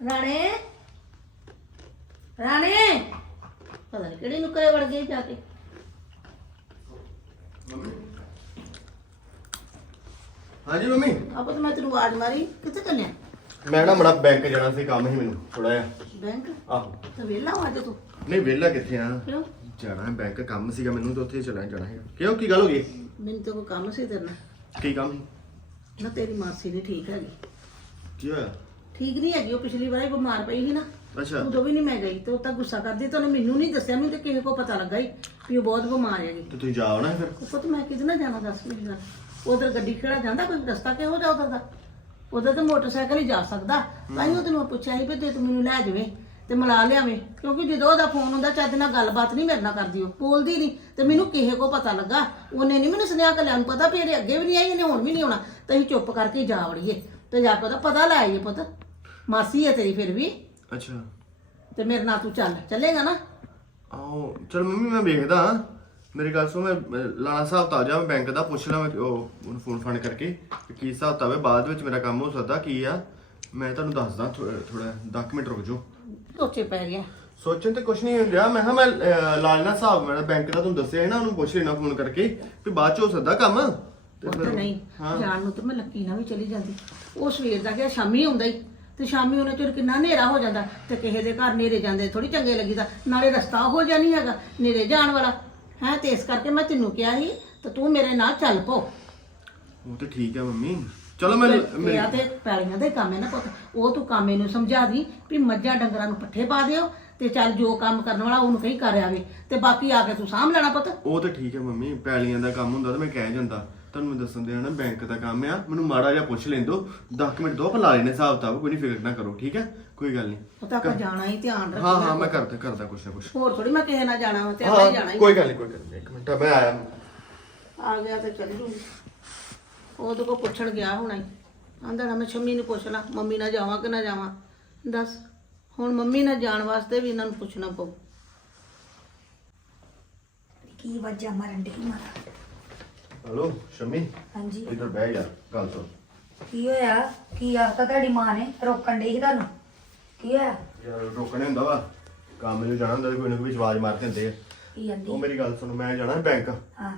ਰਾਣੇ? ਰਾਣੇ? ਪਤਾ ਨਹੀਂ ਕਿਹੜੀ ਨੁਕਰੇ ਵੜ ਗਈ ਜਾ ਕੇ। ਹਾਂਜੀ ਮੰਮੀ। ਆਪੋ ਤਾਂ ਮੈਂ ਤੈਨੂੰ ਆਵਾਜ਼ ਮਾਰੀ ਕਿੱਥੇ ਚੱਲਿਆ? ਮੈਂ ਨਾ ਮੜਾ ਬੈਂਕ ਜਾਣਾ ਸੀ ਕੰਮ ਸੀ ਮੈਨੂੰ ਥੋੜਾ ਜਿਹਾ। ਬੈਂਕ? ਆਹੋ। ਤੇ ਵਿਹਲਾ ਹੋ ਅੱਜ ਤੂੰ? ਨਹੀਂ ਵਿਹਲਾ ਕਿੱਥੇ ਆ? ਕਿਉਂ? ਜਾਣਾ ਹੈ ਬੈਂਕ ਕੰਮ ਸੀਗਾ ਮੈਨੂੰ ਤਾਂ ਉੱਥੇ ਚਲਾ ਜਾਣਾ ਹੈ ਕਿਉਂ ਕੀ ਗੱਲ ਹੋ ਗਈ? ਮੈਨੂੰ ਤਾਂ ਕੋਈ ਕੰਮ ਸੀ ਤੇਰੇ ਨਾਲ। ਕੀ ਕੰਮ ਸੀ? ਨਾ ਤੇਰੀ ਮਾਸੀ ਨਹੀਂ ਠੀਕ ਹੈਗੀ। ਕੀ ਹੋਇਆ? ਠੀਕ ਨਹੀਂ ਹੈਗੀ ਉਹ ਪਿਛਲੀ ਵਾਰੀ ਬਿਮਾਰ ਪਈ ਸੀ ਨਾ। ਅੱਛਾ। ਉਦੋਂ ਵੀ ਨਹੀਂ ਮੈਂ ਗਈ ਤੇ ਉਹ ਤਾਂ ਗੁੱਸਾ ਕਰਦੀ ਤੇ ਉਹਨੇ ਮੈਨੂੰ ਨਹੀਂ ਦੱਸਿਆ ਮੈਨੂੰ ਤੇ ਕਿਸੇ ਕੋ ਪਤਾ ਲੱਗਾ ਹੀ ਵੀ ਉਹ ਬਹੁਤ ਬਿਮਾਰ ਹੈਗੀ। ਤੇ ਤੁਸੀਂ ਜਾਓ ਨਾ ਫਿਰ। ਉਹ ਪੁੱਤ ਮੈਂ ਕਿਹਦੇ ਨਾਲ ਜਾਣਾ ਦੱਸ ਮੇਰੀ ਗੱਲ। ਉਧਰ ਗੱਡੀ ਖੜਾ ਜਾਂਦਾ ਕੋਈ ਰਸਤਾ ਕਿਹੋ ਜਿਹਾ ਉਧਰ ਦਾ? ਉਧਰ ਤਾਂ ਮੋਟਰਸਾਈਕਲ ਹੀ ਜਾ ਸਕਦਾ। ਤਾਂ ਹੀ ਉਹ ਤੈਨੂੰ ਪੁੱਛਿਆ ਸੀ ਵੀ ਤੇ ਤੂੰ ਮੈਨੂੰ ਲੈ ਜਾਵੇਂ ਤੇ ਮਿਲਾ ਲਿਆਵੇਂ। ਕਿਉਂਕਿ ਜਦੋਂ ਉਹਦਾ ਫੋਨ ਹੁੰਦਾ ਚੱਜ ਨਾਲ ਗੱਲਬਾਤ ਨਹੀਂ ਮੇਰੇ ਨਾਲ ਕਰਦੀ ਉਹ ਬੋਲਦੀ ਨਹੀਂ। ਤੇ ਮੈਨੂੰ ਕਿਸੇ ਕੋ ਪਤਾ ਲੱਗਾ। ਉਹਨੇ ਨਹੀਂ ਮੈਨੂੰ ਸੁਨੇਹਾ ਕੱਲਿਆਂ ਨੂੰ ਪਤਾ ਵੀ ਇਹਦੇ ਅੱਗੇ ਵੀ ਨਹੀਂ ਆਈ ਇਹਨੇ ਹੁਣ ਵੀ ਨਹੀਂ ਆਉਣਾ। ਤੇ ਅਸੀਂ ਚੁੱਪ ਕਰਕੇ ਜਾ ਵੜੀਏ। ਤੇ ਜਾ ਕੇ ਉਹਦਾ ਪਤਾ ਲੈ ਆਈਏ ਪੁੱਤ। ਮਾਸੀ ਹੈ ਤੇਰੀ ਫਿਰ ਵੀ। ਅੱਛਾ। ਤੇ ਮੇਰੇ ਨਾਲ ਤੂੰ ਚੱਲ ਚੱਲੇਗਾ ਨਾ? ਆਓ ਚਲ ਮੰਮੀ ਮੈਂ ਵੇਖਦਾ ਹਾਂ। ਮੇਰੀ ਗੱਲ ਸੁਣ ਮੈਂ ਮੈਂ ਲਾਣਾ ਹਿਸਾਬ ਤਾਜਾ ਮੈਂ ਬੈਂਕ ਦਾ ਪੁੱਛ ਲਾਂ ਮੈਂ ਉਹ ਉਹਨੂੰ ਫੋਨ ਫਾਨ ਕਰਕੇ ਕਿ ਕੀ ਹਿਸਾਬ ਤਾਵੇ ਬਾਅਦ ਵਿੱਚ ਮੇਰਾ ਕੰਮ ਹੋ ਸਕਦਾ ਕੀ ਆ? ਮੈਂ ਤੁਹਾਨੂੰ ਦੱਸਦਾ ਥੋੜਾ 10 ਮਿੰਟ ਰੁਕ ਜਾਓ। ਸੋਚੇ ਪੈ ਗਿਆ। ਸੋਚਣ ਤੇ ਕੁਛ ਨਹੀਂ ਰਿਹਾ ਮੈਂ ਕਿਹਾ ਮੈਂ ਅਹ, ਲਾ ਲੈਣਾ ਹਿਸਾਬ ਮੇਰਾ ਬੈਂਕ ਦਾ ਤੁਹਾਨੂੰ ਦੱਸਿਆ ਹੈ ਨਾ ਉਹਨੂੰ ਪੁੱਛ ਲੈਣਾ ਫੋਨ ਕਰਕੇ ਵੀ ਬਾਅਦ ਚ ਹੋ ਸਕਦਾ ਕੰਮ? ਤੇ ਉਹ ਤਾਂ ਫਿਰ- ਨਹੀਂ ਹਾਂ। ਜਾਣ ਨੂੰ ਤਾਂ ਮੈਂ ਲੱਕੀ ਨਾਲ ਵੀ ਚਲੀ ਜਾਂਦੀ। ਉਹ ਸਵੇਰ ਦਾ ਗਿਆ ਸ਼ਾਮੀ ਆਉਂਦਾ ਹੀ। ਤੇ ਸ਼ਾਮੀ ਉਹਨੇ ਚਿਰ ਕਿੰਨਾ ਹਨੇਰਾ ਹੋ ਜਾਂਦਾ ਤੇ ਕਿਸੇ ਦੇ ਘਰ ਹਨੇਰੇ ਜਾਂਦੇ ਥੋੜੀ ਚੰਗੇ ਲੱਗੀਦਾ ਨਾਲੇ ਰਸਤਾ ਹੋ ਜਾਣੀ ਹੈਗਾ ਹਨੇਰੇ ਜਾਣ ਵਾਲਾ। ਹੈ ਤੇ ਇਸ ਕਰਕੇ ਮੈਂ ਤੈਨੂੰ ਕਿਹਾ ਸੀ ਤੇ ਤੂੰ ਮੇਰੇ ਨਾਲ ਚੱਲ ਪੋ। ਉਹ ਤੇ ਠੀਕ ਹੈ ਮੰਮੀ। ਚਲੋ ਮੈਂ ਤੇ ਆ ਤੇ ਪੈਲੀਆਂ ਦੇ ਕੰਮ ਹੈ ਨਾ ਪੁੱਤ। ਉਹ ਤੂੰ ਕਾਮੇ ਨੂੰ ਸਮਝਾ ਦੀ ਵੀ ਮੱਝਾਂ ਡੰਗਰਾਂ ਨੂੰ ਪੱਠੇ ਪਾ ਦਿਓ ਤੇ ਚੱਲ ਜੋ ਕੰਮ ਕਰਨ ਵਾਲਾ ਉਹਨੂੰ ਕਹੀ ਕਰ ਆਵੇ। ਤੇ ਬਾਕੀ ਆ ਕੇ ਤੂੰ ਸਾਂਭ ਲੈਣਾ ਪੁੱਤ। ਉਹ ਤੇ ਠੀਕ ਹੈ ਮੰਮੀ ਪੈਲੀਆਂ ਦਾ ਕੰਮ ਹੁੰਦਾ ਤਾਂ ਮੈਂ ਕਹਿ ਜਾਂਦਾ। ਤੁਹਾਨੂੰ ਮੈਂ ਦੱਸਣ ਦੇ ਨਾ ਬੈਂਕ ਦਾ ਕੰਮ ਆ ਮੈਨੂੰ ਮਾੜਾ ਜਿਹਾ ਪੁੱਛ ਲੈਂਦੋ 10 ਮਿੰਟ ਦੋ ਲਾ ਲੈਣੇ ਹਿਸਾਬ ਤਾਬ ਕੋਈ ਨਹੀਂ ਫਿਕਰ ਨਾ ਕਰੋ ਠੀਕ ਹੈ ਕੋਈ ਗੱਲ ਨਹੀਂ ਉਹ ਤਾਂ ਆਪਾਂ ਜਾਣਾ ਹੀ ਧਿਆਨ ਰੱਖ ਹਾਂ ਹਾਂ ਮੈਂ ਕਰਦਾ ਕਰਦਾ ਕੁਛ ਨਾ ਕੁਛ। ਹੋਰ ਥੋੜੀ ਮੈਂ ਕਿਸੇ ਨਾਲ ਜਾਣਾ ਵਾ ਤੇ ਆਪਾਂ ਹੀ ਜਾਣਾ ਹਾਂ। ਹੀ ਕੋਈ ਗੱਲ ਨਹੀਂ ਕੋਈ ਗੱਲ ਨਹੀਂ ਇੱਕ ਮਿੰਟ ਮੈਂ ਆਇਆ। ਆ ਗਿਆ ਤੇ ਚੱਲ ਜੂਗੀ ਉਹਦੇ ਕੋ ਪੁੱਛਣ ਗਿਆ ਹੋਣਾ ਹੀ। ਆਂਦਾ ਨਾ ਮੈਂ ਸ਼ੰਮੀ ਨੂੰ ਪੁੱਛ ਲਾਂ ਮੰਮੀ ਨਾਲ ਜਾਵਾਂ ਕਿ ਨਾ ਜਾਵਾਂ? ਦੱਸ ਹੁਣ ਮੰਮੀ ਨਾਲ ਜਾਣ ਵਾਸਤੇ ਵੀ ਇਹਨਾਂ ਨੂੰ ਪੁੱਛਣਾ ਪਊ। ਕੀ ਵਜ੍ਹਾ ਮਰਨ ਦੀ ਮਾਰਾ ਹਲੋ ਸ਼ਮੀ? ਹਾਂਜੀ। ਇੱਧਰ ਬਹਿ ਜਾ ਗੱਲ ਸੁਣ। ਕੀ ਹੋਇਆ? ਕੀ ਆਖਤਾ ਤੁਹਾਡੀ ਮਾਂ ਨੇ? ਰੋਕਣ ਡਈ ਸੀ ਤੁਹਾਨੂੰ? ਕੀ ਹੋਇਆ? ਯਾਰ ਰੋਕਣੇ ਹੁੰਦਾ ਵਾ। ਕੰਮ ਨੂੰ ਜਾਣਾ ਹੁੰਦਾ ਤਾਂ ਕੋਈ ਨਾ ਕੋਈ ਆਵਾਜ਼ ਮਾਰ ਦਿੰਦੇ ਆ। ਕੀ ਉਹ ਆਂਦੀ ਮੇਰੀ ਗੱਲ ਸੁਣ ਮੈਂ ਜਾਣਾ ਬੈਂਕ। ਹਾਂ।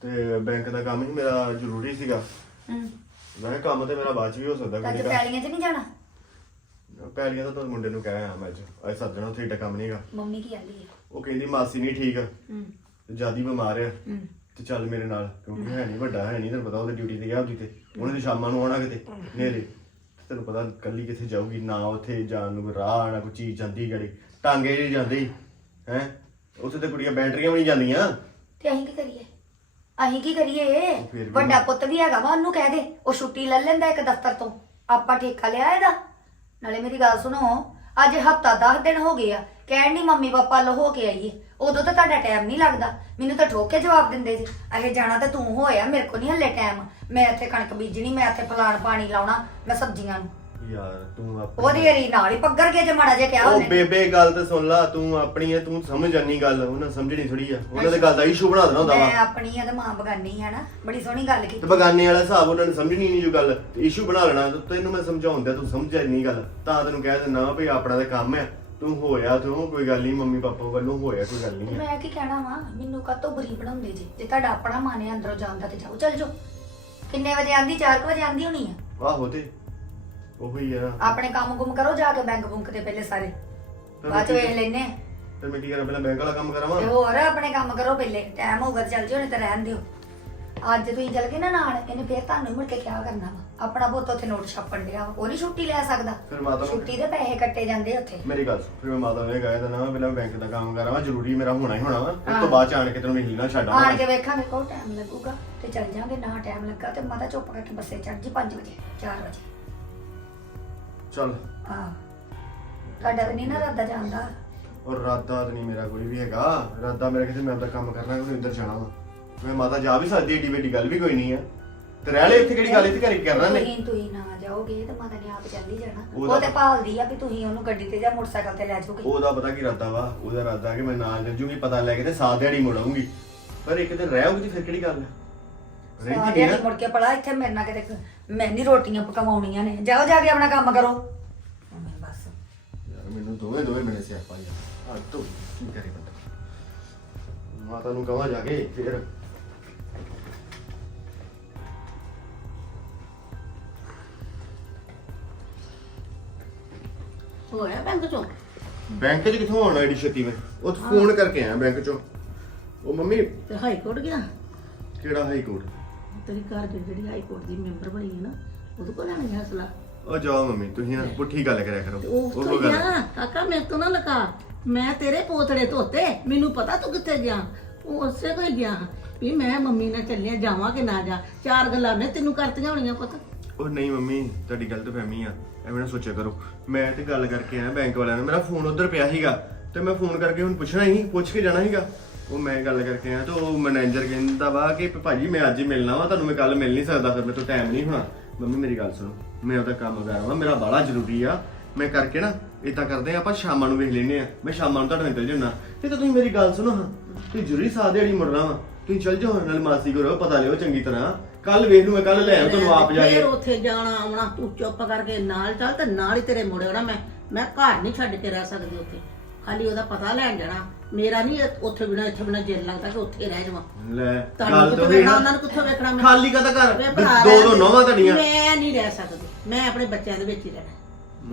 ਤੇ ਬੈਂਕ ਦਾ ਕੰਮ ਹੀ ਮੇਰਾ ਜ਼ਰੂਰੀ ਸੀਗਾ। ਹੂੰ। ਮੈਂ ਕਿਹਾ ਕੰਮ ਤੇ ਮੇਰਾ ਬਾਅਦ ਚ ਵੀ ਹੋ ਸਕਦਾ ਤਾਂ ਕੋਈ ਅੱਜ ਪੈਲੀਆਂ 'ਚ ਨਹੀਂ ਜਾਣਾ? ਪੈਲੀਆਂ ਤਾਂ ਤੁਹਾਨੂੰ ਮੁੰਡੇ ਨੂੰ ਕਹਿਆ ਮੈਂ ਅੱਜ। ਅੱਜ ਸੱਤ ਜਣਾ ਉੱਥੇ ਏਡਾ ਕੰਮ ਨਹੀਂਗਾ ਮੰਮੀ ਕੀ ਆਂਦੀ ਹੈ ਉਹ ਕਹਿੰਦੀ ਮਾਸੀ ਨਹੀਂ ਠੀਕ। ਹੂੰ। ਜਿਆਦੀ ਬਿਮਾਰ ਆ। ਹੂੰ। ਤੇ ਚੱਲ ਮੇਰੇ ਨਾਲ ਕਿਉਂਕਿ ਹੈ ਨਹੀਂ ਵੱਡਾ ਹੈ ਨਹੀਂ ਤੈਨੂੰ ਪਤਾ ਉਹਦੀ ਡਿਊਟੀ ਤੇ ਗਿਆ ਉਹਦੀ ਤੇ। ਉਹਨੇ ਤੇ ਸ਼ਾਮਾਂ ਨੂੰ ਆਉਣਾ ਕਿਤੇ ਨੇਰੇ। ਤੈਨੂੰ ਪਤਾ ਕੱਲੀ ਕਿੱਥੇ ਜਾਊਗੀ ਨਾ ਉੱਥੇ ਜਾਣ ਨੂੰ ਕੋਈ ਰਾਹ ਨਾ ਕੋਈ ਚੀਜ਼ ਜਾਂਦੀ ਗੜੀ। ਟਾਂਗੇ ਨਹੀਂ ਜਾਂਦੀ ਹੈ ਉੱਥੇ ਤੇ ਕੁੜੀਆਂ ਬੈਟਰੀਆਂ ਵੀ ਨਹੀਂ ਜਾਂਦੀਆਂ। ਤੇ ਅਸੀਂ ਕੀ ਕਰੀਏ? ਅਸੀਂ ਕੀ ਕਰੀਏ ਵੀ- ਵੱਡਾ ਪੁੱਤ ਵੀ ਹੈਗਾ ਵਾ ਉਹਨੂੰ ਕਹਿ ਦੇ ਉਹ ਛੁੱਟੀ ਲੈ ਲੈਂਦਾ ਇੱਕ ਦਫ਼ਤਰ ਤੋਂ। ਆਪਾਂ ਠੇਕਾ ਲਿਆ ਇਹਦਾ। ਨਾਲੇ ਮੇਰੀ ਗੱਲ ਸੁਣੋ ਅੱਜ ਹਫਤਾ 10 ਦਿਨ ਹੋ ਗਏ ਆ। ਕਹਿਣ ਦੀ ਮੰਮੀ ਪਾਪਾ ਲੋ ਹੋ ਕੇ ਆਈਏ। ਉਦੋਂ ਤਾਂ ਤੁਹਾਡਾ ਟਾਈਮ ਨਹੀਂ ਲੱਗਦਾ। ਮੈਨੂੰ ਤਾਂ ਠੋਕ ਕੇ ਜਵਾਬ ਦਿੰਦੇ ਸੀ। ਇਹ ਜਾਣਾ ਤਾਂ ਤੂੰ ਹੋਇਆ, ਮੇਰੇ ਕੋਲ ਨਹੀਂ ਹੱਲੇ ਟਾਈਮ ਮੈਂ ਇੱਥੇ ਕਣਕ ਬੀਜਣੀ, ਮੈਂ ਇੱਥੇ ਫਲਾਣ ਪਾਣੀ ਲਾਉਣਾ, ਮੈਂ ਸਬਜ਼ੀਆਂ ਨੂੰ। ਯਾਰ ਤੂੰ ਆਪਣੀ ਉਹਦੀ ਹਰੀ ਨਾਲ ਹੀ ਪੱਗਰ ਕੇ ਜੇ ਮਾੜਾ ਜਿਹਾ ਕਿਹਾ ਉਹ ਉਹਨੇ। ਬੇਬੇ ਗੱਲ ਤੇ ਸੁਣ ਲਾ ਤੂੰ ਆਪਣੀ ਹੈ ਤੂੰ ਸਮਝ ਜਾਨੀ ਗੱਲ ਉਹਨਾਂ ਸਮਝਣੀ ਥੋੜੀ ਆ। ਉਹਨਾਂ ਦੇ ਗੱਲ ਦਾ ਇਸ਼ੂ ਬਣਾ ਦੇਣਾ ਹੁੰਦਾ ਮੈਂ ਵਾ ਆਪਣੀ ਆ ਤੇ ਮਾਂ ਬਗਾਨੀ ਹੈ ਨਾ ਬੜੀ ਸੋਹਣੀ ਗੱਲ ਤੇ ਕੀਤੀ ਬਗਾਨੇ ਵਾਲਾ ਹਿਸਾਬ ਉਹਨਾਂ ਨੇ ਸਮਝਣੀ ਨਹੀਂ ਜੋ ਗੱਲ ਇਸ਼ੂ ਬਣਾ ਲੈਣਾ ਤੇ ਤੈਨੂੰ ਮੈਂ ਸਮਝਾਉਂਦਾ ਤੂੰ ਸਮਝਿਆ ਨਹੀਂ ਗੱਲ। ਤਾਂ ਤੈਨੂੰ ਕਹਿ ਦਿੰਦਾ ਵੀ ਆਪਣਾ ਤੇ ਕੰਮ ਆ ਤੂੰ ਹੋਇਆ ਤੂੰ ਕੋਈ ਗੱਲ ਨਹੀਂ ਮੰਮੀ ਪਾਪਾ ਵੱਲੋਂ ਹੋਇਆ ਕੋਈ ਗੱਲ ਨਹੀਂ ਮੈਂ ਕੀ ਕਹਿਣਾ ਵਾ ਮੈਨੂੰ ਕਾਤੋਂ ਬੁਰੀ ਬਣਾਉਂਦੇ ਜੀ? ਜੇ ਤੁਹਾਡਾ ਆਪਣਾ ਮਨ ਹੈ ਅੰਦਰੋਂ ਜਾਂਦਾ ਤੇ ਜਾਓ ਚੱਲ ਜਾਓ। ਕਿੰਨੇ ਵਜੇ ਆਂਦੀ 4 ਵਜੇ ਆਂਦੀ ਹੋਣੀ ਆ? ਆਹੋ ਤੇ। ਉਹੀ ਆ। ਆਪਣੇ ਕੰਮ ਗੁੰਮ ਕਰੋ ਜਾ ਕੇ ਬੈਂਕ ਬੁੰਕ ਤੇ ਪਹਿਲੇ ਸਾਰੇ। ਬਾਅਦ ਚ ਵੇਖ ਲੈਨੇ ਆ। ਫਿਰ ਮੈਂ ਕੀ ਕਰਾਂ? ਪਹਿਲਾਂ ਬੈਂਕ ਵਾਲਾ ਕੰਮ ਕਰਾਵਾਂ? ਤੇ ਹੋਰ ਆਪਣੇ ਕੰਮ ਕਰੋ ਪਹਿਲੇ। ਟਾਈਮ ਹੋਊਗਾ ਤੇ ਚੱਲ ਜਿਓ ਨਹੀਂ ਤਾਂ ਰਹਿਣ ਦਿਓ। ਅੱਜ ਤੁਸੀਂ ਚੱਲ ਗਏ ਨਾ ਨਾਲ ਇਹਨੇ ਫੇਰ ਤੁਹਾਨੂੰ ਮੁੜ ਕੇ ਕਿਆ ਕਰਨਾ ਵਾ? ਆਪਣਾ ਪੁੱਤ ਉੱਥੇ ਨੋਟ ਛਾਪਣ ਡਿਆ ਵਾ। ਉਹ ਨਹੀਂ ਛੁੱਟੀ ਲੈ ਸਕਦਾ। ਫਿਰ ਮਾਤਾ ਨੂੰ ਛੁੱਟੀ ਦੇ ਪੈਸੇ ਕੱਟੇ ਜਾਂਦੇ ਉੱਥੇ। ਮੇਰੀ ਗੱਲ ਸੁਣ, ਫਿਰ ਮੈਂ ਮਾਤਾ ਨੂੰ ਇਹ ਕਹਿ ਦਿੰਦਾ ਪਹਿਲਾਂ ਬੈਂਕ ਦਾ ਕੰਮ ਕਰਾਵਾਂ ਜ਼ਰੂਰੀ ਮੇਰਾ ਹੋਣਾ ਹੀ ਹੋਣਾ ਵਾ। ਉਸ ਹਾਂ। ਤੋਂ ਬਾਅਦ ਚ ਆਣ ਕੇ ਤੈਨੂੰ ਹਿੱਲਣਾ ਆਣ ਛੱਡਾਂ ਕੇ ਵੇਖਾਂਗੇ ਕੋ ਟਾਈਮ ਲੱਗੂਗਾ। ਤੇ ਚੱਲ ਜਾਾਂਗੇ ਨਾ ਟਾਈਮ ਲੱਗਾ ਤੇ ਮਾਤਾ ਚੁੱਪ ਕਰਕੇ ਬੱਸੇ ਚੜ ਜੀ 5 ਵਜੇ 4 ਵਜੇ। ਚੱਲ। ਆਹ ਤੁਹਾਡਾ ਨਹੀਂ ਨਾ ਰੱਦਾ ਜਾਂਦਾ। ਔਰ ਰਾਦਾ ਤਾਂ ਨਹੀਂ ਮੇਰਾ ਕੋਈ ਵੀ ਹੈਗਾ। ਰਾਦਾ ਮੇਰਾ ਕਿਤੇ ਮੈਂ ਆਪਦਾ ਕੰਮ ਕਰਨਾ ਕੋਈ ਇੱਧਰ ਜਾਣਾ ਵਾ। ਮੈਂ ਮਾਤਾ ਜਾ ਵੀ ਸਕਦੀ ਏਡੀ ਵੱਡੀ ਗੱਲ ਵੀ ਕੋਈ ਨਹੀਂ ਆ। ਤੇ ਰਹਿ ਲੈ ਇੱਥੇ ਕਿਹੜੀ ਗੱਲ ਇੱਥੇ ਘਰੇ ਕਰਨਾ ਨੇ ਤੁਸੀਂ ਤੁਸੀਂ ਨਾ ਜਾਓਗੇ ਤੇ ਮਾਤਾ ਨੇ ਆਪ ਚੱਲ ਹੀ ਜਾਣਾ। ਉਹਦਾ- ਉਹ ਤੇ ਭਾਲਦੀ ਆ ਵੀ ਤੁਸੀਂ ਉਹਨੂੰ ਗੱਡੀ ਤੇ ਜਾਂ ਮੋਟਰਸਾਈਕਲ ਤੇ ਲੈ ਜਾਓਗੇ। ਉਹਦਾ ਪਤਾ ਕੀ ਰਾਦਾ ਵਾ ਉਹਦਾ ਰਾਦਾ ਕਿ ਮੈਂ ਨਾਲ ਚੱਲ ਜੂਗੀ ਪਤਾ ਲੈ ਕੇ ਤੇ ਸਾਥ ਦਿਹਾੜੀ ਮੁੜਾਉਂਗੀ ਪਰ ਇੱਕ ਦਿਨ ਰਹਿ ਆਊਗੀ ਤੇ ਫਿਰ ਕਿਹੜੀ ਗੱਲ ਹੈ ਰਹਿੰਦੀ ਨਹੀਂ ਨਾ ਮੁੜ ਕੇ ਪੜਾ ਇੱਥੇ ਮੇਰੇ ਨਾਲ ਕਿਤੇ ਮੈਂ ਨਹੀਂ ਰੋਟੀਆਂ ਪਕਾਉਣੀਆਂ ਨੇ। ਜਾਓ ਜਾ ਕੇ ਆਪਣਾ ਕੰਮ ਕਰੋ। ਮੈਂ ਬਸ ਮੈਨੂੰ ਦੋਵੇਂ ਦੋਵੇਂ ਮਿਲੇ ਸਿਆਪਾ ਯਾਰ ਆ ਤੋ ਕੀ ਕਰੇ ਬੰਦਾ? ਮਾਤਾ ਨੂੰ ਕਹਾਂ ਜਾ ਕੇ ਫੇਰ। ਹੋਇਆ ਬੈਂਕ ਚੋਂ? ਬੈਂਕ 'ਚ ਕਿੱਥੋਂ ਆਉਣਾ ਐਡੀ ਛੇਤੀ ਮੈਂ? ਉਹ ਫੋਨ ਕਰਕੇ ਆਇਆ ਬੈਂਕ 'ਚੋਂ। ਉਹ ਮੰਮੀ ਤੇ ਹਾਈ ਕੋਰਟ ਗਿਆ? ਕਿਹੜਾ ਹਾਈ ਕੋਰਟ? ਤੇਰੀ ਘਰ ਦੀ ਜਿਹੜੀ ਹਾਈ ਕੋਰਟ ਦੀ ਮੈਂਬਰ ਬਣੀ ਹੈ ਨਾ ਉਹਦੇ ਕੋਲ ਲੈਣੀ ਹੈ ਅਸਲਾ ਉਹ ਜਾਓ ਮੰਮੀ ਤੁਸੀਂ ਨਾ ਪੁੱਠੀ ਗੱਲ ਕਰਿਆ ਕਰੋ। ਉਹ ਤੋਂ ਗੱਲ ਗਿਆ। ਕਾਕਾ ਮੇਰੇ ਤੋਂ ਨਾ ਲਗਾ ਮੈਂ ਤੇਰੇ ਪੋਤੜੇ ਧੋਤੇ। ਮੈਨੂੰ ਪਤਾ ਤੂੰ ਕਿੱਥੇ ਗਿਆ। ਉਹ ਉਸੇ ਕੋਈ ਗਿਆ। ਵੀ ਮੈਂ ਮੰਮੀ ਨਾਲ ਚੱਲਿਆ ਜਾਵਾਂ ਕਿ ਨਾ ਜਾ। ਚਾਰ ਗੱਲਾਂ ਨੇ ਤੈਨੂੰ ਕਰਤੀਆਂ ਹੋਣੀਆਂ ਪਤਾ। ਉਹ ਨਹੀਂ ਮੰਮੀ ਤੁਹਾਡੀ ਗਲਤ ਫਹਿਮੀ ਆ। ਐਵੇਂ ਨਾ ਸੋਚਿਆ ਕਰੋ। ਮੈਂ ਤੇ ਗੱਲ ਕਰਕੇ ਆਇਆ ਬੈਂਕ ਵਾਲਿਆਂ ਨਾਲ। ਮੇਰਾ ਫੋਨ ਉਧਰ ਪਿਆ ਸੀਗਾ। ਤੇ ਮੈਂ ਫੋਨ ਕਰਕੇ ਹੁਣ ਪੁੱਛਣਾ ਹੀ ਪੁੱਛ ਕੇ ਜਾਣਾ ਸੀਗਾ। ਉਹ ਮੈਂ ਗੱਲ ਕਰਕੇ ਆਇਆ ਤੇ ਉਹ ਮੈਨੇਜਰ ਕਹਿੰਦਾ ਵਾ ਕਿ ਭਾਜੀ ਮੈਂ ਅੱਜ ਹੀ ਮਿਲਣਾ ਵਾ, ਤੁਹਾਨੂੰ ਮੈਂ ਕੱਲ ਮਿਲ ਨਹੀਂ ਸਕਦਾ, ਫਿਰ ਮੇਰੇ ਤੋਂ ਟਾਈਮ ਨਹੀਂ ਹੋਣਾ। ਮੰਮੀ ਮੇਰੀ ਗੱਲ ਸੁਣੋ, ਮੈਂ ਉਹਦਾ ਕੰਮ ਕਰ ਰਹਾ ਮੇਰਾ ਬਾਲਾ ਜ਼ਰੂਰੀ ਆ। ਮੈਂ ਕਰਕੇ ਨਾ ਇਦਾਂ ਕਰਦੇ ਆ, ਆਪਾਂ ਸ਼ਾਮਾਂ ਨੂੰ ਵੇਖ ਲੈਨੇ ਆ। ਮੈਂ ਸ਼ਾਮਾਂ ਨੂੰ ਤੁਹਾਡੇ ਨਾਲ ਚੱਲ ਜਾਣਾ ਤੇ ਤਾਂ ਤੁਸੀਂ ਮੇਰੀ ਗੱਲ ਸੁਣੋ ਹਾਂ, ਤੁਸੀਂ ਜ਼ਰੂਰੀ ਸਾਹ ਦਿਹਾੜੀ ਮੁੜਨਾ ਵਾ। ਤੁਸੀਂ ਚੱਲ ਜਾਓ ਨਾਲ ਮਾਸੀ ਕਰੋ ਪਤਾ ਲਿਓ ਚੰਗੀ ਤਰ੍ਹਾਂ। ਕੱਲ ਵੇਖ ਲੂ ਮੈਂ ਕੱਲ ਲੈ ਆਉਂ ਤੁਹਾਨੂੰ ਆਪ ਜਾ ਕੇ। ਫੇਰ ਉੱਥੇ ਜਾਣਾ, ਆਉਣਾ, ਤੂੰ ਚੁੱਪ ਕਰਕੇ ਨਾਲ ਚੱਲ ਤੇ ਨਾਲ ਹੀ ਤੇਰੇ ਮੁੜੇ ਆਉਣਾ ਮੈਂ। ਮੈਂ ਘਰ ਨਹੀਂ ਛੱਡ ਕੇ ਰਹਿ ਸਕਦੀ ਉੱਥੇ। ਖਾਲੀ ਉਹਦਾ ਪਤਾ ਲੈਣ ਜਾਣਾ। ਮੇਰਾ ਨਹੀਂ ਉੱਥੇ ਬਿਨਾ ਇੱਥੇ ਬਿਨਾ ਜੇਲ ਲੱਗਦਾ ਕਿ ਉੱਥੇ ਰਹਿ ਜਾਵਾਂ। ਲੈ ਤੁਹਾਨੂੰ ਗੱਲ ਕਿੱਥੋਂ ਤਾਂ ਹੋਈ ਵੇਖਣਾ। ਨਾ ਉਹਨਾਂ ਨੂੰ ਕਿੱਥੋਂ ਵੇਖਣਾ ਮੈਂ ਖਾਲੀ ਕਦਾ ਘਰ? ਭਰਾ ਦੋ ਦੋ। ਰਹਿਣ। ਨੌਵਾਂ ਮੈਂ ਨਹੀਂ ਰਹਿ ਸਕਦੀ। ਮੈਂ ਆਪਣੇ ਬੱਚਿਆਂ ਦੇ ਵਿੱਚ ਹੀ ਰਹਿਣਾ।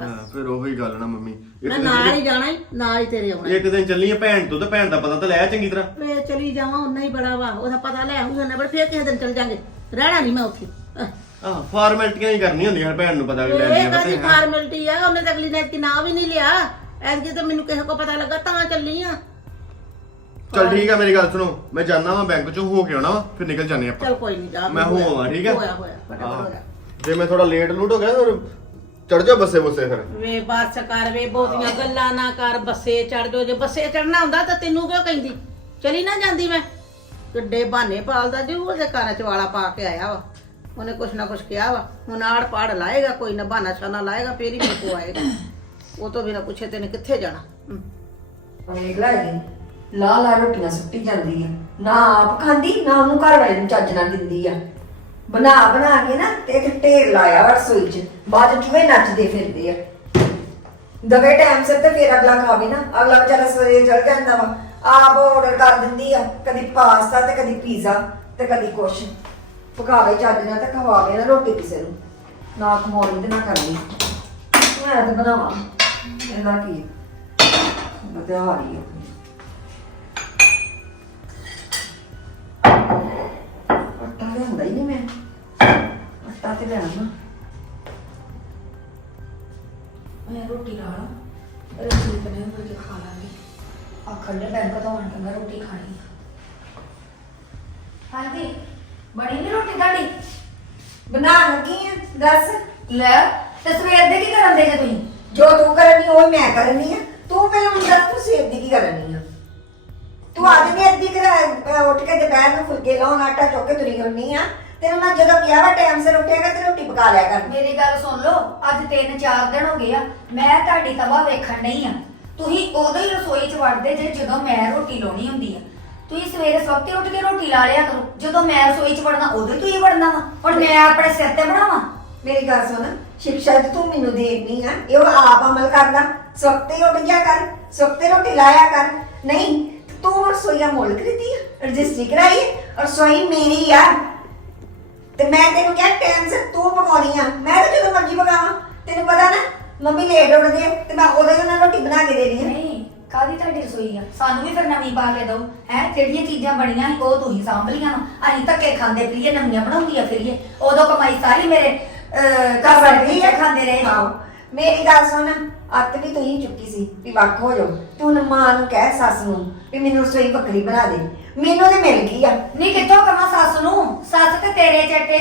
ਹਾਂ, ਫਿਰ ਉਹੀ ਗੱਲ ਨਾ ਮੰਮੀ। ਮੈਂ ਨਾਲ ਹੀ ਜਾਣਾ ਹੀ ਨਾਲ ਹੀ ਤੇਰੇ ਆਉਣਾ ਇੱਕ ਦਿਨ ਚੱਲੀ ਆ ਭੈਣ ਤੋਂ ਤੇ ਭੈਣ ਦਾ ਪਤਾ ਤਾਂ ਲੈ ਚੰਗੀ ਤਰ੍ਹਾਂ। ਵੇ ਚਲੀ ਜਾਵਾਂ ਉਨਾ ਹੀ ਬੜਾ ਵਾ। ਉਹਦਾ ਪਤਾ ਲੈ ਆਉਂਗਾ ਨਾ ਬੜ ਫੇਰ ਕਿਸੇ ਦਿਨ ਚਲ ਜਾਾਂਗੇ। ਰਹਿਣਾ ਨਹੀਂ ਮੈਂ ਉੱਥੇ। ਅਹ। ਆਹ ਫਾਰਮੈਲਿਟੀਆਂ ਹੀ ਕਰਨੀਆਂ ਹੁੰਦੀਆਂ ਭੈਣ ਨੂੰ ਪਤਾ ਵੀ ਇਹ ਲਿਆ ਕਾਦੀ ਫਾਰਮੈਲਿਟੀ ਆ? ਉਹਨੇ ਤਾਂ ਅਗਲੀ ਨੇ ਕਿ ਨਾਂ ਵੀ ਨਹੀਂ ਲਿਆ। ਐਤਕੀ ਤਾਂ ਮੈਨੂੰ ਕਿਸੇ ਕੋ ਪਤਾ ਲੱਗਾ ਤਾਂ ਚੱਲੀ ਆ। ਚਲ ਠੀਕ ਆ ਮੇਰੀ ਗੱਲ ਸੁਣੋ। ਮੈਂ ਜਾਣਾ ਵਾਂ ਬੈਂਕ ਚੋਂ ਹੋ ਕੇ ਆਉਣਾ ਵਾ ਫਿਰ ਨਿਕਲ ਜਾਂਦੇ ਆਪਾਂ। ਚੱਲ ਕੋਈ ਨਹੀਂ ਜਾ ਮੈਂ ਹੋ ਆਵਾਂ ਠੀਕ ਆ? ਹੋਇਆ ਹੋਇਆ ਫਟਾਫਟ ਹਾਂ। ਹੋਇਆ। ਜੇ ਮੈਂ ਥੋੜਾ ਲੇਟ ਲੂਟ ਹੋ ਗਿਆ ਫਿਰ ਚੜ ਜਾ ਬੱਸੇ ਬੁੱਸੇ ਫਿਰ। ਵੇ ਬੱਸ ਕਰ ਵੇ ਬਹੁਤੀਆਂ ਗੱਲਾਂ ਨਾ ਕਰ ਬੱਸੇ ਚੜ ਜੋ ਜੇ ਬੱਸੇ ਚੜਨਾ ਹੁੰਦਾ ਤਾਂ ਤੈਨੂੰ ਕਿਉਂ ਕਹਿੰਦੀ? ਚਲੀ ਨਾ ਜਾਂਦੀ ਮੈਂ। ਕਿੱਡੇ ਬਹਾਨੇ ਪਾਲਦਾ ਜੀ ਉਹਦੇ ਘਰ ਚ ਵਾਲਾ ਪਾ ਕੇ ਆਇਆ ਵਾ। ਉਹਨੇ ਕੁਛ ਨਾ ਕੁਛ ਕਿਹਾ ਵਾ। ਹੁਣ ਆੜ ਪਾੜ ਲਾਏਗਾ ਕੋਈ ਨਾ ਬਹਾਨਾ ਛਾਨਾ ਲਾਏਗਾ ਫੇਰ ਹੀ ਮੇਰੇ ਕੋ ਆਏਗਾ। ਉਹ ਤੋਂ ਬਿਨਾ ਪੁੱਛੇ ਤੈਨੇ ਕਿੱਥੇ ਜਾਣਾ? ਹਮ। ਵੇਖ ਲੈ ਜੀ ਲਾ ਲਾ ਰੋਟੀਆਂ ਸੁੱਟੀ ਜਾਂਦੀ ਆ। ਨਾ ਆਪ ਖਾਂਦੀ, ਨਾ ਉਹਨੂੰ ਘਰ ਵਾਲੇ ਨੂੰ ਚੱਜ ਨਾਲ ਦਿੰਦੀ ਆ। ਬਣਾ ਬਣਾ ਕੇ ਨਾ ਤੇ ਇੱਕ ਢੇਰ ਲਾਇਆ ਵਾ ਰਸੋਈ 'ਚ। ਬਾਅਦ ਚ ਚੂਹੇ ਨੱਚਦੇ ਫਿਰਦੇ ਆ। ਦਵੇ ਟਾਈਮ ਸਿਰ ਤੇ ਫੇਰ ਅਗਲਾ ਖਾਵੇ ਨਾ। ਅਗਲਾ ਵਿਚਾਰਾ ਸਵੇਰੇ ਚਲ ਜਾਂਦਾ ਵਾ। ਆਪ ਆਰਡਰ ਕਰ ਦਿੰਦੀ ਆ। ਕਦੀ ਪਾਸਤਾ ਤੇ ਕਦੀ ਪੀਜ਼ਾ ਤੇ ਕਦੀ ਕੁਛ। ਪਕਾਵੇ ਚੱਜ ਨਾਲ ਤੇ ਖਵਾਵੇ ਨਾ ਰੋਟੀ ਕਿਸੇ ਨੂੰ। ਨਾ ਖਵਾਉਣੀ ਤੇ ਨਾ ਕਰਨੀ ਮੈਂ ਤਾਂ ਬਣਾਵਾਂ। ਇਹਦਾ ਕੀ ਬਦਹਾਰੀ ਆ ਆਟਾ ਲਿਆਂਦਾ ਹੀ ਨਹੀਂ ਮੈਂ ਆਟਾ ਤੇ ਮੈਂ ਰੋਟੀ ਲਾ ਲਾਂ। ਰੋਟੀ ਬਣੇ ਮੁੜ ਕੇ ਖਾ ਲਾਂਗੇ। ਆਖਰ ਨੇ ਬੈਂਕ ਤੋਂ ਆਣ ਕੇ ਮੈਂ ਰੋਟੀ ਖਾਣੀ ਆ। ਹਾਂਜੀ, ਬਣੀ ਨਹੀਂ ਰੋਟੀ ਤੁਹਾਡੀ? ਬਣਾਉਣ ਲੱਗੀ ਆ, ਦੱਸ। ਲੈ, ਤੇ ਸਵੇਰ ਦੇ ਕੀ ਕਰਨ ਦੇ ਜੇ ਤੁਸੀਂ? ਜੋ ਤੂੰ ਕਰਨੀ, ਉਹ ਮੈਂ ਕਰਨੀ ਆ। ਤੂੰ ਪਹਿਲਾਂ ਹੁਣ ਦੱਸ, ਤੂੰ ਸੇਬ ਦੀ ਕੀ ਕਰਨੀ ਆ? ਤੂੰ ਅੱਜ ਨੇ ਅੱਧੀ ਕਰ ਉੱਠ ਕੇ ਦੁਪਹਿਰ ਨੂੰ ਫੁਲਕੇ ਲਾਉਣ, ਆਟਾ ਚੁੱਕ ਕੇ ਤੁਰੀ ਹੁੰਨੀ ਆ। ਤੈਨੂੰ ਮੈਂ ਜਦੋਂ ਕਿਹਾ ਵਾ ਟਾਈਮ ਸਿਰ ਉੱਠੇਗਾ ਤੇ ਰੋਟੀ ਪਕਾ ਲਿਆ ਕਰ। ਮੇਰੀ ਗੱਲ ਸੁਣ ਲਓ ਅੱਜ ਤਿੰਨ ਚਾਰ ਦਿਨ ਹੋ ਗਏ ਆ ਮੈਂ ਤੁਹਾਡੀ ਤਵਾ ਵੇਖਣ ਨਹੀਂ ਆ। ਤੁਸੀਂ ਉਦੋਂ ਹੀ ਰਸੋਈ 'ਚ ਵੜਦੇ ਜੇ ਜਦੋਂ ਮੈਂ ਰੋਟੀ ਲਾਉਣੀ ਹੁੰਦੀ ਆ। ਤੁਸੀਂ ਸਵੇਰੇ ਸਵਖਤੇ ਉੱਠ ਕੇ ਰੋਟੀ ਲਾ ਲਿਆ ਕਰੋ ਜਦੋਂ ਮੈਂ ਰਸੋਈ 'ਚ ਵੜਨਾ ਉਦੋਂ ਹੀ ਤੁਸੀਂ ਵੜਨਾ ਵਾ। ਹੁਣ ਮੈਂ ਆਪਣੇ ਸਿਰ ਤੇ ਬਣਾਵਾਂ। ਮੇਰੀ ਗੱਲ ਸੁਣ ਸਿੱਖਿਆ ਤੇ ਤੂੰ ਮੈਨੂੰ ਦੇਣੀ ਆ ਇਹ ਉਹ ਆਪ ਅਮਲ ਕਰਦਾ। ਸੁੱਤੇ ਉੱਠ ਜਾ ਕਰ ਸੁੱਤੇ ਰੋਟੀ ਲਾਇਆ ਕਰ। ਨਹੀਂ ਤੂੰ ਰਸੋਈਆ ਮੁੱਲ ਖਰੀਦੀ ਆ ਰਜਿਸਟਰੀ ਕਰਾਈ ਔਰ ਰਸੋਈ ਮੇਰੀ ਆ। ਤੇ ਮੈਂ ਤੈਨੂੰ ਕਿਹਾ ਟਾਈਮ ਸਿਰ ਤੂੰ ਪਕਾਉਣੀ ਆ। ਮੈਂ ਤਾਂ ਜਦੋਂ ਮਰਜ਼ੀ ਪਕਾਵਾਂ। ਤੈਨੂੰ ਪਤਾ ਨਾ ਮੰਮੀ ਲੇਟ ਉੱਠਦੀ ਆ ਤੇ ਮੈਂ ਉਹਦੇ ਨਾਲ ਰੋਟੀ ਬਣਾ ਕੇ ਦੇ ਰਹੀ ਆ। ਨਹੀਂ ਕਾਦੀ ਤੁਹਾਡੀ ਰਸੋਈ ਆ? ਸਾਨੂੰ ਵੀ ਫਿਰ ਨਵੀਂ ਪਾ ਕੇ ਦਿਓ। ਹੈ ਜਿਹੜੀਆਂ ਚੀਜ਼ਾਂ ਬਣੀਆਂ ਸੀ ਉਹ ਤੁਸੀਂ ਸਾਂਭ ਲੀਆਂ ਵਾ। ਅਸੀਂ ਧੱਕੇ ਖਾਂਦੇ ਫਿਰੀਏ ਨਵੀਆਂ ਬਣਾਉਂਦੀਆਂ ਫਿਰੀਏ। ਉਦੋਂ ਕਮਾਈ ਸਾਰੀ ਮੇਰੇ ਘਰ ਵਾਲੇ ਧੱਕੇ ਖਾਂਦੇ ਰਹੇ। ਆਹੋ। ਮੇਰੀ ਗੱਲ ਸੁਣ ਅੱਤ ਵੀ ਤੂੰ ਹੀ ਚੁੱਕੀ ਸੀ ਵੀ ਵੱਖ ਹੋ ਜਾਓ। ਤੂੰ ਨਾ ਮਾਂ ਨੂੰ ਕਹਿ ਸੱਸ ਨੂੰ ਵੀ ਮੈਨੂੰ ਰਸੋਈ ਵੱਖਰੀ ਬਣਾ ਦੇ। ਮੈਨੂੰ ਤੇ ਮਿਲ ਗਈ ਆ। ਨਹੀਂ ਕਿੱਥੋਂ ਕਮਾ ਸੱਸ ਨੂੰ? ਸੱਸ ਤੇ ਤੇਰੇ ਚੱਟੇ